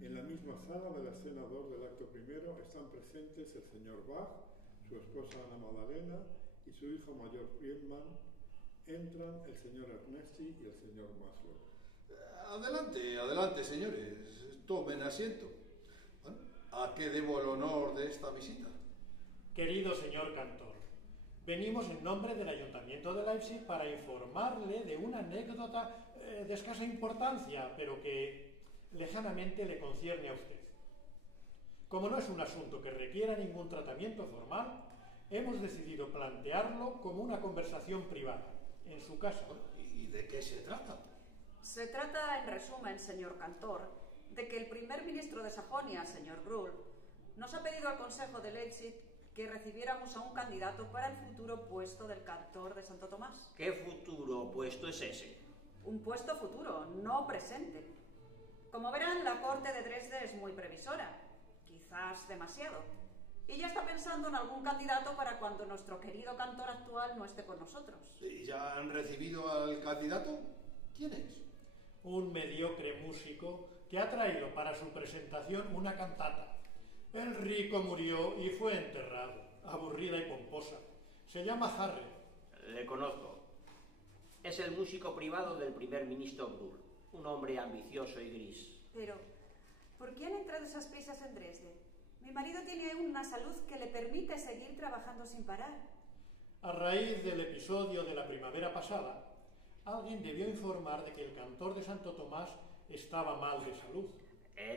En la misma sala de la escena 2 del acto primero están presentes el señor Bach, su esposa Ana Magdalena y su hijo mayor Friedman. Entran el señor Ernesti y el señor Maslow. Adelante, adelante, señores. Tomen asiento. Bueno, ¿a qué debo el honor de esta visita? Querido señor cantor, venimos en nombre del Ayuntamiento de Leipzig para informarle de una anécdota de escasa importancia, pero que lejanamente le concierne a usted. Como no es un asunto que requiera ningún tratamiento formal, hemos decidido plantearlo como una conversación privada, en su casa. ¿Y de qué se trata? Se trata, en resumen, señor cantor, de que el primer ministro de Sajonia, señor Bruhl, nos ha pedido al Consejo de Leipzig que recibiéramos a un candidato para el futuro puesto del cantor de Santo Tomás. ¿Qué futuro puesto es ese? Un puesto futuro, no presente. Como verán, la corte de Dresde es muy previsora, quizás demasiado, y ya está pensando en algún candidato para cuando nuestro querido cantor actual no esté con nosotros. ¿Y ya han recibido al candidato? ¿Quién es? Un mediocre músico que ha traído para su presentación una cantata. El rico murió y fue enterrado, aburrida y pomposa. Se llama Harrer. Le conozco. Es el músico privado del primer ministro Bruhl, un hombre ambicioso y gris. Pero, ¿por qué han entrado esas prisas en Dresde? Mi marido tiene una salud que le permite seguir trabajando sin parar. A raíz del episodio de la primavera pasada, alguien debió informar de que el cantor de Santo Tomás estaba mal de salud.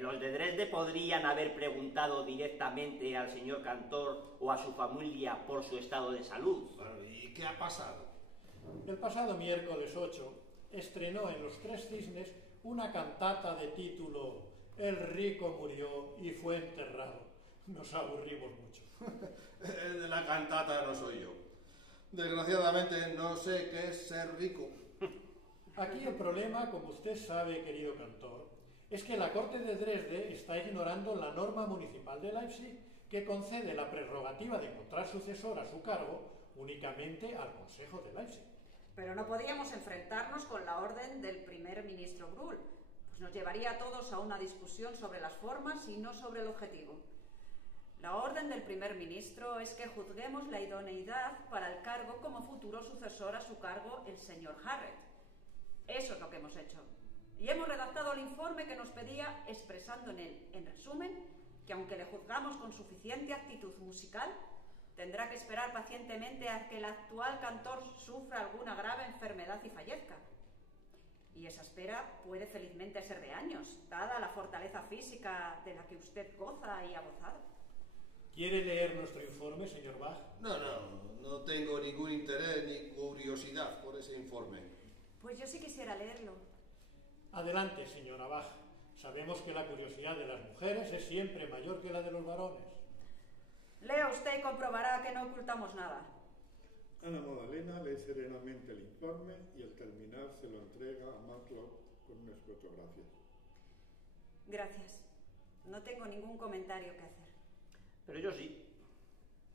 Los de Dresde podrían haber preguntado directamente al señor cantor o a su familia por su estado de salud. Bueno, ¿y qué ha pasado? El pasado miércoles 8 estrenó en Los Tres Cisnes una cantata de título El rico murió y fue enterrado. Nos aburrimos mucho. De la cantata no soy yo. Desgraciadamente no sé qué es ser rico. Aquí el problema, como usted sabe, querido cantor, es que la Corte de Dresde está ignorando la norma municipal de Leipzig que concede la prerrogativa de encontrar sucesor a su cargo únicamente al Consejo de Leipzig. Pero no podíamos enfrentarnos con la orden del primer ministro Bruhl, pues nos llevaría a todos a una discusión sobre las formas y no sobre el objetivo. La orden del primer ministro es que juzguemos la idoneidad para el cargo como futuro sucesor a su cargo el señor Harret. Eso es lo que hemos hecho. Y hemos redactado el informe que nos pedía, expresando en él, en resumen, que aunque le juzgamos con suficiente actitud musical, tendrá que esperar pacientemente a que el actual cantor sufra alguna grave enfermedad y fallezca. Y esa espera puede felizmente ser de años, dada la fortaleza física de la que usted goza y ha gozado. ¿Quiere leer nuestro informe, señor Bach? No tengo ningún interés ni curiosidad por ese informe. Pues yo sí quisiera leerlo. Adelante, señora Bach. Sabemos que la curiosidad de las mujeres es siempre mayor que la de los varones. Lea usted y comprobará que no ocultamos nada. Ana Magdalena lee serenamente el informe y al terminar se lo entrega a Matlock con unas fotografías. Gracias. No tengo ningún comentario que hacer. Pero yo sí.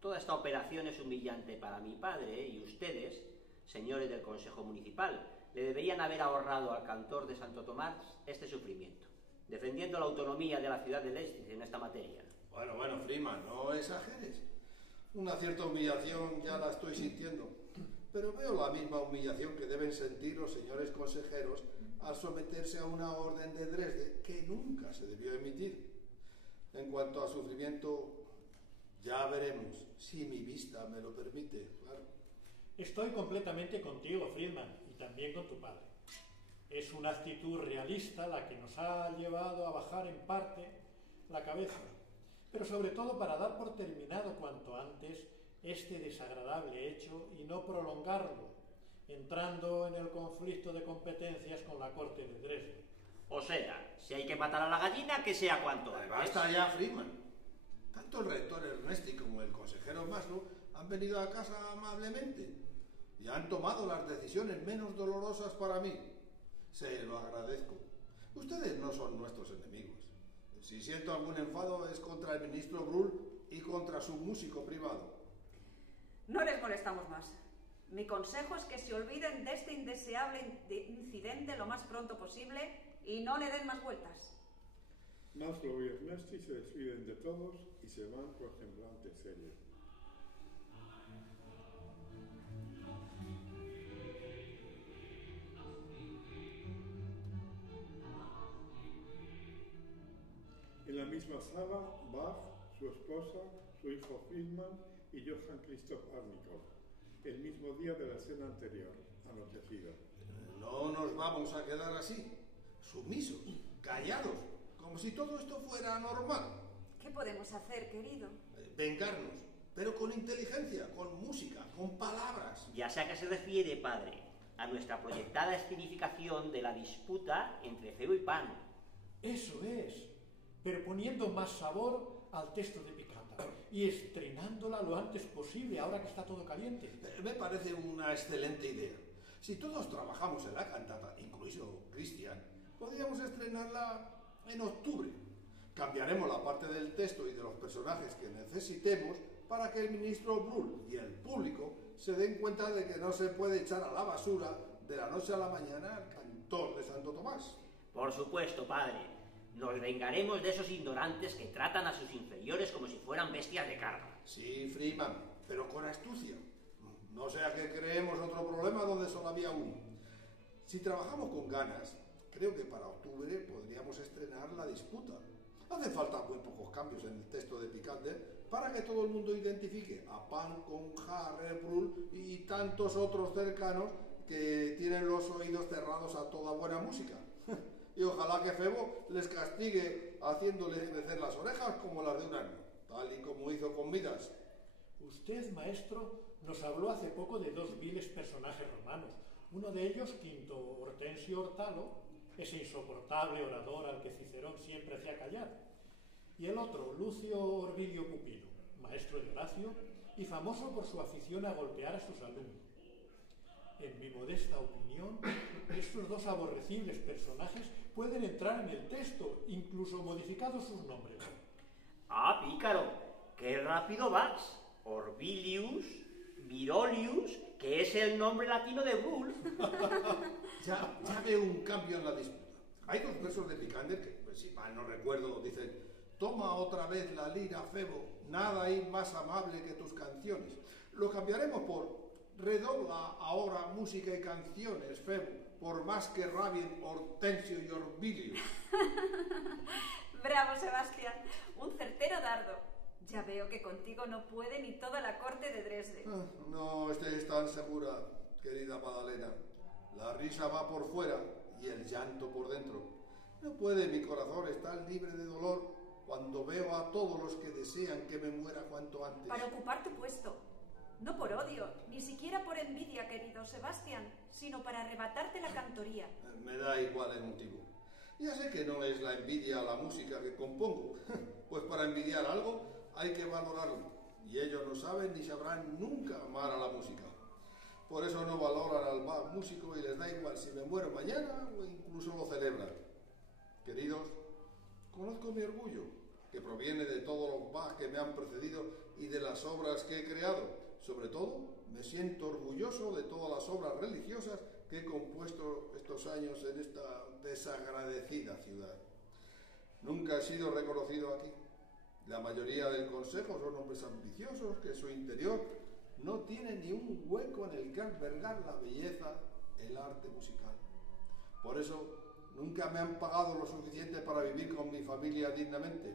Toda esta operación es humillante para mi padre y ustedes, señores del Consejo Municipal, le deberían haber ahorrado al cantor de Santo Tomás este sufrimiento, defendiendo la autonomía de la ciudad de Leipzig en esta materia. Bueno, Freeman, no exageres. Una cierta humillación ya la estoy sintiendo, pero veo la misma humillación que deben sentir los señores consejeros al someterse a una orden de Dresde que nunca se debió emitir. En cuanto a sufrimiento, ya veremos, si mi vista me lo permite, claro. Estoy completamente contigo, Friedman, y también con tu padre. Es una actitud realista la que nos ha llevado a bajar en parte la cabeza, pero sobre todo para dar por terminado cuanto antes este desagradable hecho y no prolongarlo, entrando en el conflicto de competencias con la Corte de Dresde. O sea, si hay que matar a la gallina, que sea cuanto antes. Basta ya, Freeman. Tanto el rector Ernesti como el consejero Maslow han venido a casa amablemente y han tomado las decisiones menos dolorosas para mí. Se lo agradezco. Ustedes no son nuestros enemigos. Si siento algún enfado es contra el ministro Bruhl y contra su músico privado. No les molestamos más. Mi consejo es que se olviden de este indeseable incidente lo más pronto posible y no le den más vueltas. Maslow y Ernesti se despiden de todos y se van con semblante serio. En la misma sala, Bach, su esposa, su hijo Friedman y Johann Christoph Arnickel, el mismo día de la escena anterior, anochecido. No nos vamos a quedar así, sumisos, callados, como si todo esto fuera normal. ¿Qué podemos hacer, querido? Vengarnos, pero con inteligencia, con música, con palabras. Ya sea que se refiere, padre, a nuestra proyectada escenificación de la disputa entre feo y pan. Eso es, pero poniendo más sabor al texto de Picata y estrenándola lo antes posible, ahora que está todo caliente. Me parece una excelente idea. Si todos trabajamos en la cantata, incluso Christian, podríamos estrenarla en octubre. Cambiaremos la parte del texto y de los personajes que necesitemos para que el ministro Bruhl y el público se den cuenta de que no se puede echar a la basura de la noche a la mañana al cantor de Santo Tomás. Por supuesto, padre. Nos vengaremos de esos ignorantes que tratan a sus inferiores como si fueran bestias de carga. Sí, Freeman, pero con astucia. No sea que creemos otro problema donde solo había uno. Si trabajamos con ganas, creo que para octubre podríamos estrenar la disputa. Hace falta muy pocos cambios en el texto de Picander para que todo el mundo identifique a Pan con Harry Bruhl y tantos otros cercanos que tienen los oídos cerrados a toda buena música. y ojalá que Febo les castigue haciéndoles crecer las orejas como las de un asno, tal y como hizo con Midas. Usted, maestro, nos habló hace poco de dos viles personajes romanos. Uno de ellos, Quinto Hortensio Hortalo, ese insoportable orador al que Cicerón siempre hacía callar, y el otro, Lucio Orbilio Pupilo, maestro de Horacio y famoso por su afición a golpear a sus alumnos. En mi modesta opinión, estos dos aborrecibles personajes pueden entrar en el texto, incluso modificados sus nombres. ¡Ah, pícaro! ¡Qué rápido vas! Orbilius, Virolius, que es el nombre latino de Bull. Ya veo un cambio en la disputa. Hay dos versos de Picander que, pues, si mal no recuerdo, dicen: toma otra vez la lira, Febo, nada hay más amable que tus canciones. Lo cambiaremos por: redobla ahora música y canciones, Febo, por más que rabien Hortensio y Orbilio. Bravo, Sebastián, un certero dardo. Ya veo que contigo no puede ni toda la corte de Dresde. No estés tan segura, querida Madalena. La risa va por fuera y el llanto por dentro. No puede mi corazón estar libre de dolor cuando veo a todos los que desean que me muera cuanto antes. Para ocupar tu puesto. No por odio, ni siquiera por envidia, querido Sebastián, sino para arrebatarte la cantoría. Me da igual el motivo. Ya sé que no es la envidia a la música que compongo, pues para envidiar algo hay que valorarlo, y ellos no saben ni sabrán nunca amar a la música. Por eso no valoran al músico y les da igual si me muero mañana o incluso lo celebran. Queridos, conozco mi orgullo, que proviene de todos los Bach que me han precedido y de las obras que he creado. Sobre todo, me siento orgulloso de todas las obras religiosas que he compuesto estos años en esta desagradecida ciudad. Nunca he sido reconocido aquí. La mayoría del consejo son hombres ambiciosos que en su interior no tienen ni un hueco en el que albergar la belleza, el arte musical. Por eso, nunca me han pagado lo suficiente para vivir con mi familia dignamente.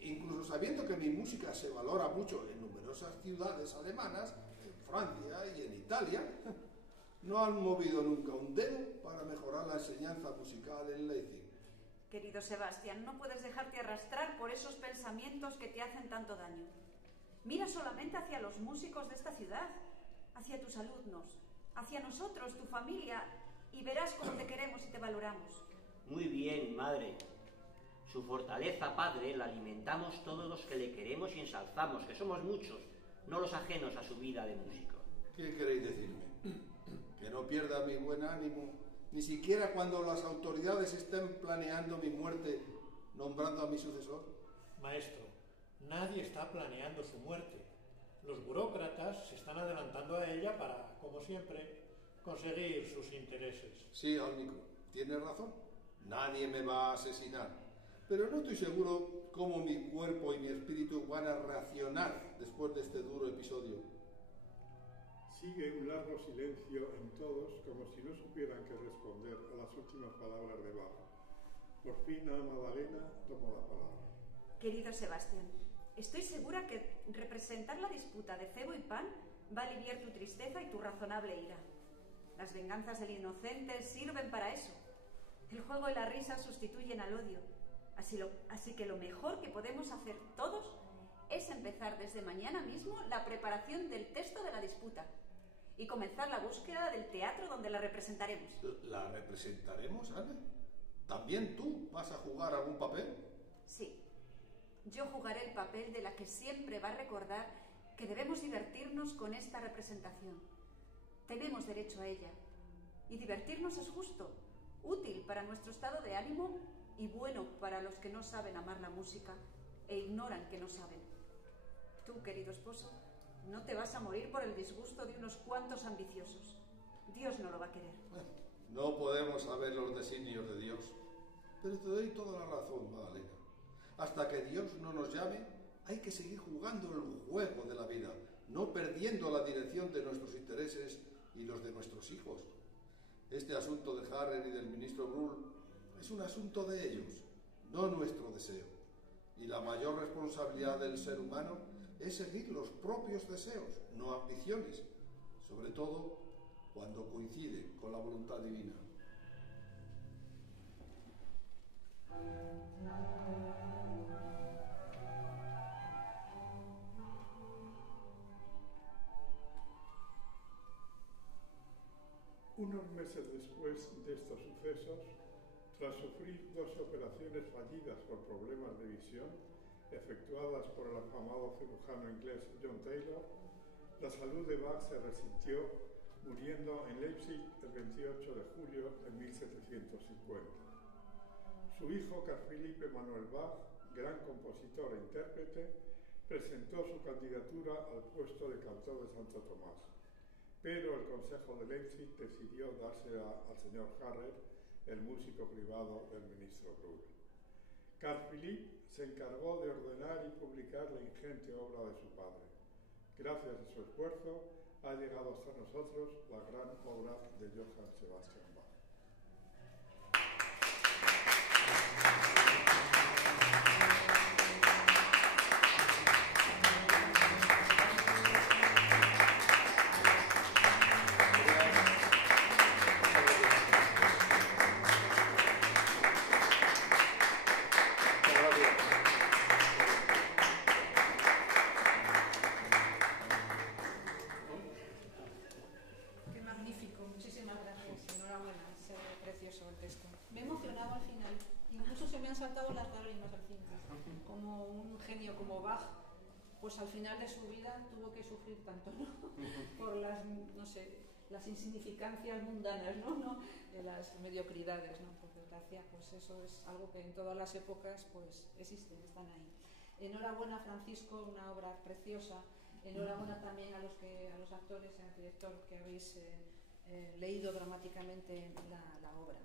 Incluso sabiendo que mi música se valora mucho en numerosas ciudades alemanas, en Francia y en Italia, no han movido nunca un dedo para mejorar la enseñanza musical en Leipzig. Querido Sebastián, no puedes dejarte arrastrar por esos pensamientos que te hacen tanto daño. Mira solamente hacia los músicos de esta ciudad, hacia tus alumnos, hacia nosotros, tu familia, y verás cómo te queremos y te valoramos. Muy bien, madre. Su fortaleza, padre, la alimentamos todos los que le queremos y ensalzamos, que somos muchos, no los ajenos a su vida de músico. ¿Qué queréis decirme? ¿Que no pierda mi buen ánimo, ni siquiera cuando las autoridades estén planeando mi muerte, nombrando a mi sucesor? Maestro, nadie está planeando su muerte. Los burócratas se están adelantando a ella para, como siempre, conseguir sus intereses. Sí, Álnico, tienes razón. Nadie me va a asesinar. Pero no estoy seguro cómo mi cuerpo y mi espíritu van a reaccionar después de este duro episodio. Sigue un largo silencio en todos, como si no supieran qué responder a las últimas palabras de Bach. Por fin Ana Magdalena tomó la palabra. Querido Sebastián, estoy segura que representar la disputa de Febo y Pan va a aliviar tu tristeza y tu razonable ira. Las venganzas del inocente sirven para eso. El juego y la risa sustituyen al odio. Así que lo mejor que podemos hacer todos es empezar desde mañana mismo la preparación del texto de la disputa y comenzar la búsqueda del teatro donde la representaremos. ¿La representaremos, Ana? ¿También tú vas a jugar algún papel? Sí. Yo jugaré el papel de la que siempre va a recordar que debemos divertirnos con esta representación. Tenemos derecho a ella. Y divertirnos es justo, útil para nuestro estado de ánimo y bueno para los que no saben amar la música e ignoran que no saben. Tú, querido esposo, no te vas a morir por el disgusto de unos cuantos ambiciosos. Dios no lo va a querer. No podemos saber los designios de Dios, pero te doy toda la razón, Magdalena. Hasta que Dios no nos llame, hay que seguir jugando el juego de la vida, no perdiendo la dirección de nuestros intereses y los de nuestros hijos. Este asunto de Harrer y del ministro Brull es un asunto de ellos, no nuestro deseo. Y la mayor responsabilidad del ser humano es seguir los propios deseos, no ambiciones, sobre todo cuando coinciden con la voluntad divina. Unos meses después de estos sucesos, tras sufrir 2 operaciones fallidas por problemas de visión, efectuadas por el afamado cirujano inglés John Taylor, la salud de Bach se resintió, muriendo en Leipzig el 28 de julio de 1750. Su hijo Carl Philipp Emanuel Bach, gran compositor e intérprete, presentó su candidatura al puesto de cantor de Santo Tomás, pero el Consejo de Leipzig decidió dársela al señor Harrer, el músico privado del ministro Bruhl. Carl Philipp se encargó de ordenar y publicar la ingente obra de su padre. Gracias a su esfuerzo ha llegado hasta nosotros la gran obra de Johann Sebastian Bach. Pues al final de su vida tuvo que sufrir tanto, ¿no? Por las, no sé, las insignificancias mundanas, ¿no? De las mediocridades, ¿no? Por desgracia, pues eso es algo que en todas las épocas pues existen, están ahí. Enhorabuena, Francisco, una obra preciosa. Enhorabuena también a los actores y al director que habéis leído dramáticamente la obra.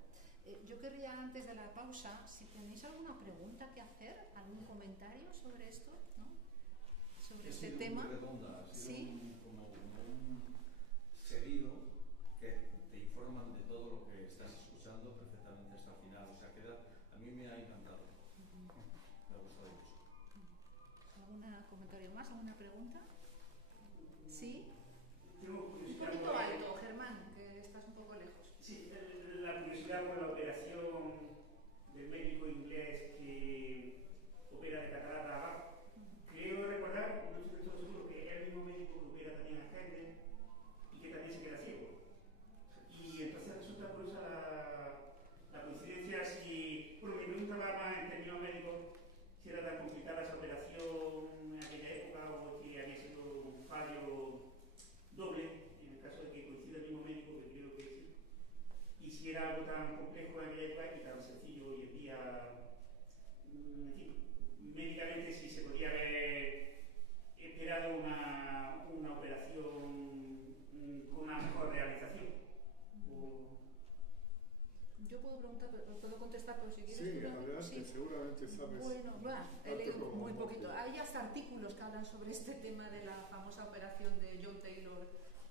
Yo querría, antes de la pausa, si tenéis alguna pregunta que hacer, algún comentario sobre esto, ¿no? Sobre este tema. Redonda, ha sido ¿Sí? como un seguido que te informan de todo lo que estás escuchando perfectamente hasta el final. O sea, a mí me ha encantado. Me ha gustado mucho. ¿Algún comentario más? ¿Alguna pregunta? ¿Sí? Tengo Un poquito alto, Germán, que estás un poco lejos. Sí, la curiosidad por la operación del médico inglés que opera de catarata a Bach. Creo recordar, no estoy todo seguro, que es el mismo médico que opera también a Händel y que también se queda ciego. Y entonces resulta curiosa la coincidencia. Si, bueno, mi pregunta va más en términos médicos, si era tan complicada esa operación en aquella época o que había sido un fallo doble, en el caso de que coincida el mismo médico, que creo que sí. Y si era algo tan complejo en aquella época y tan sencillo hoy en día, en fin, médicamente si se podía haber esperado una operación con una mejor realización. Yo puedo preguntar, puedo contestar, pero si quieres... Sí, adelante, sí. Seguramente sabes. Bueno, he leído muy poquito. Hay hasta artículos que hablan sobre este tema de la famosa operación de John Taylor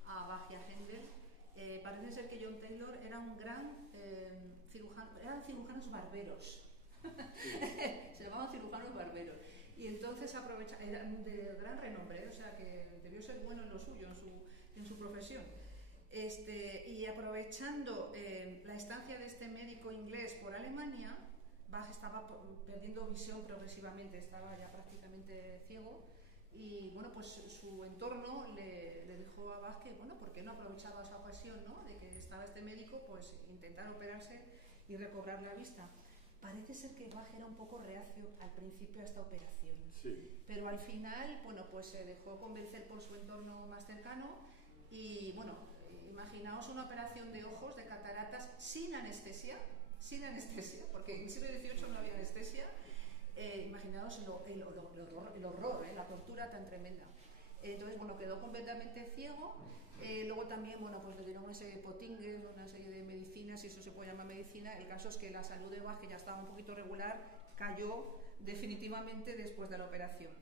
a Bach y a Händel. Parece ser que John Taylor era un gran cirujano, eran cirujanos barberos. Sí. Se llamaban cirujanos barberos. Y entonces eran de gran renombre, o sea que debió ser bueno en lo suyo, en su profesión. Y aprovechando la estancia de este médico inglés por Alemania, Bach estaba perdiendo visión progresivamente, estaba ya prácticamente ciego. Y bueno, pues su entorno le dijo a Bach que, bueno, ¿por qué no aprovechaba esa ocasión, ¿no? De que estaba este médico, pues intentar operarse y recobrar la vista. Parece ser que Bach era un poco reacio al principio a esta operación. Sí. Pero al final, bueno, pues se dejó convencer por su entorno más cercano y, bueno, imaginaos una operación de ojos, de cataratas, sin anestesia, porque en el siglo XVIII no había anestesia. Imaginaos el horror, la tortura tan tremenda. Entonces, bueno, quedó completamente ciego. Luego también, bueno, pues le dieron ese Pottinger, una serie de medicinas, si eso se puede llamar medicina. El caso es que la salud de Bach, que ya estaba un poquito regular, cayó definitivamente después de la operación.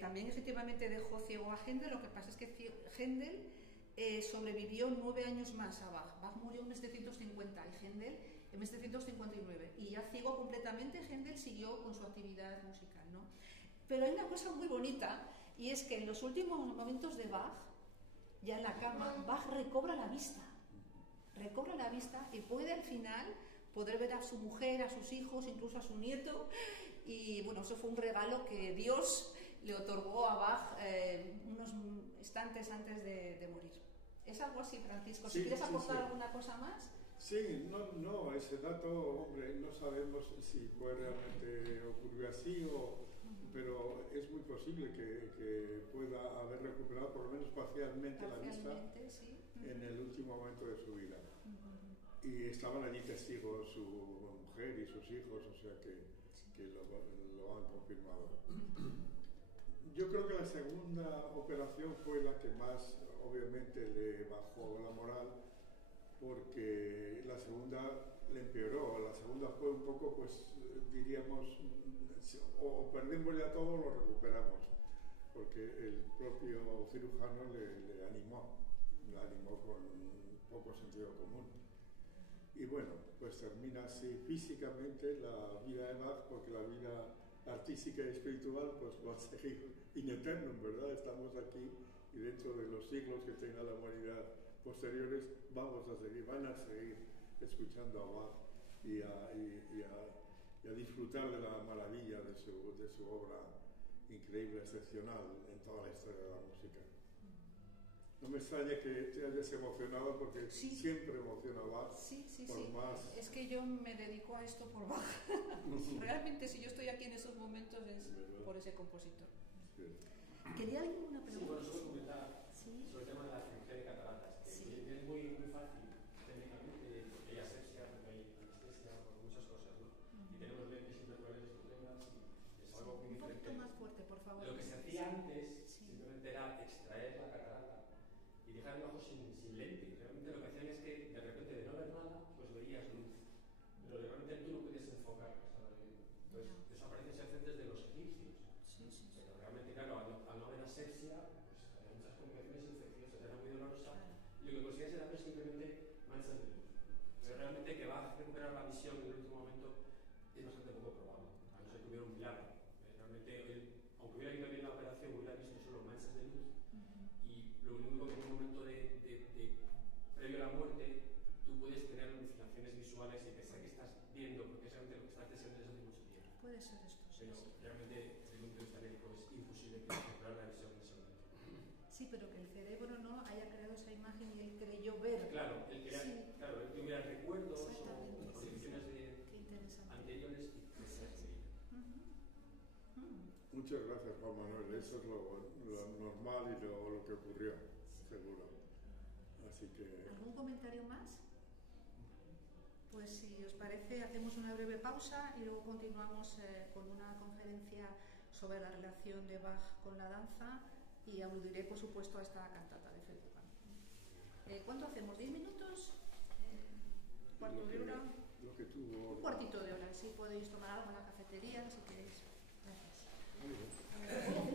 También efectivamente dejó ciego a Händel. Lo que pasa es que Händel sobrevivió 9 años más a Bach. Bach murió en 1750 y Händel en 1759. Y ya ciego completamente, Händel siguió con su actividad musical, ¿no? Pero hay una cosa muy bonita, y es que en los últimos momentos de Bach, ya en la cama, Bach recobra la vista y puede al final poder ver a su mujer, a sus hijos, incluso a su nieto. Y bueno, eso fue un regalo que Dios le otorgó a Bach unos instantes antes de morir. ¿Es algo así, Francisco? Sí, si quieres aportar sí. alguna cosa más. Sí, no, ese dato, hombre, no sabemos si fue realmente ocurrió así, pero es muy posible que pueda haber recuperado por lo menos parcialmente la vista sí. en el último momento de su vida. Y estaban allí testigos su mujer y sus hijos, o sea que lo han confirmado. Yo creo que la segunda operación fue la que más, obviamente, le bajó la moral, porque la segunda le empeoró. La segunda fue un poco, pues, diríamos, o perdemos ya todo o lo recuperamos, porque el propio cirujano le animó con poco sentido común. Y bueno, pues termina así físicamente la vida de Bach, porque la vida artística y espiritual pues va a seguir in eternum, ¿verdad? Estamos aquí y dentro de los siglos que tenga la humanidad posteriores van a seguir escuchando a Bach y a disfrutar de la maravilla de su obra increíble, excepcional en toda la historia de la música. No me extraña que te hayas emocionado porque siempre emociona a Bach. Sí. Más... Es que yo me dedico a esto por Bach. Realmente, si yo estoy aquí en esos momentos es por ese compositor. Sí. ¿Quería alguien una pregunta? Sí, bueno, solo comentar sobre el tema de la cirugía de cataratas, que es muy fácil técnicamente, porque hay asepsia, porque hay anestesia, por muchas cosas, ¿no? Y tenemos lentes intraoculares estupendas y es algo muy diferente. Un poquito más fuerte, por favor. Lo que se hacía antes simplemente era extraer la catarata y dejar el ojo sin lente. Realmente lo que hacían es que de repente de no ver nada, pues veías luz. Pero realmente tú no podías enfocar. Entonces, eso aparece en desde los egipcios. Pero realmente, claro, al no haber asepsia, pues había muchas complicaciones infecciosas, era muy dolorosa. Y lo que conseguías era ver simplemente manchas de luz. Pero realmente que va a recuperar la visión en el último momento es bastante poco probable. A no ser que hubiera un milagro. Realmente, aunque hubiera ido bien la operación, hubiera visto solo manchas de luz. Y lo único que en un momento previo a la muerte, tú puedes tener alucinaciones visuales y pensar que estás viendo, porque es realmente lo que estás deseando desde hace mucho tiempo. Puede ser esto. Pero realmente, desde el punto de vista médico, es imposible que recuperar la visión en ese momento. Sí, pero que el cerebro no haya creado esa imagen y él creyó ver. Claro, él tuviera recuerdos o proyecciones anteriores y Muchas gracias, Juan Manuel. Eso es lo normal y lo que ocurrió, seguro. Así que... ¿Algún comentario más? Pues si os parece, hacemos una breve pausa y luego continuamos con una conferencia sobre la relación de Bach con la danza y aludiré, por supuesto, a esta cantata de Fellini. ¿Cuánto hacemos? ¿10 minutos? ¿Cuarto de hora? Lo que tuvo... Un cuartito de hora. Sí, podéis tomar algo en la cafetería si queréis. Gracias. Muy bien.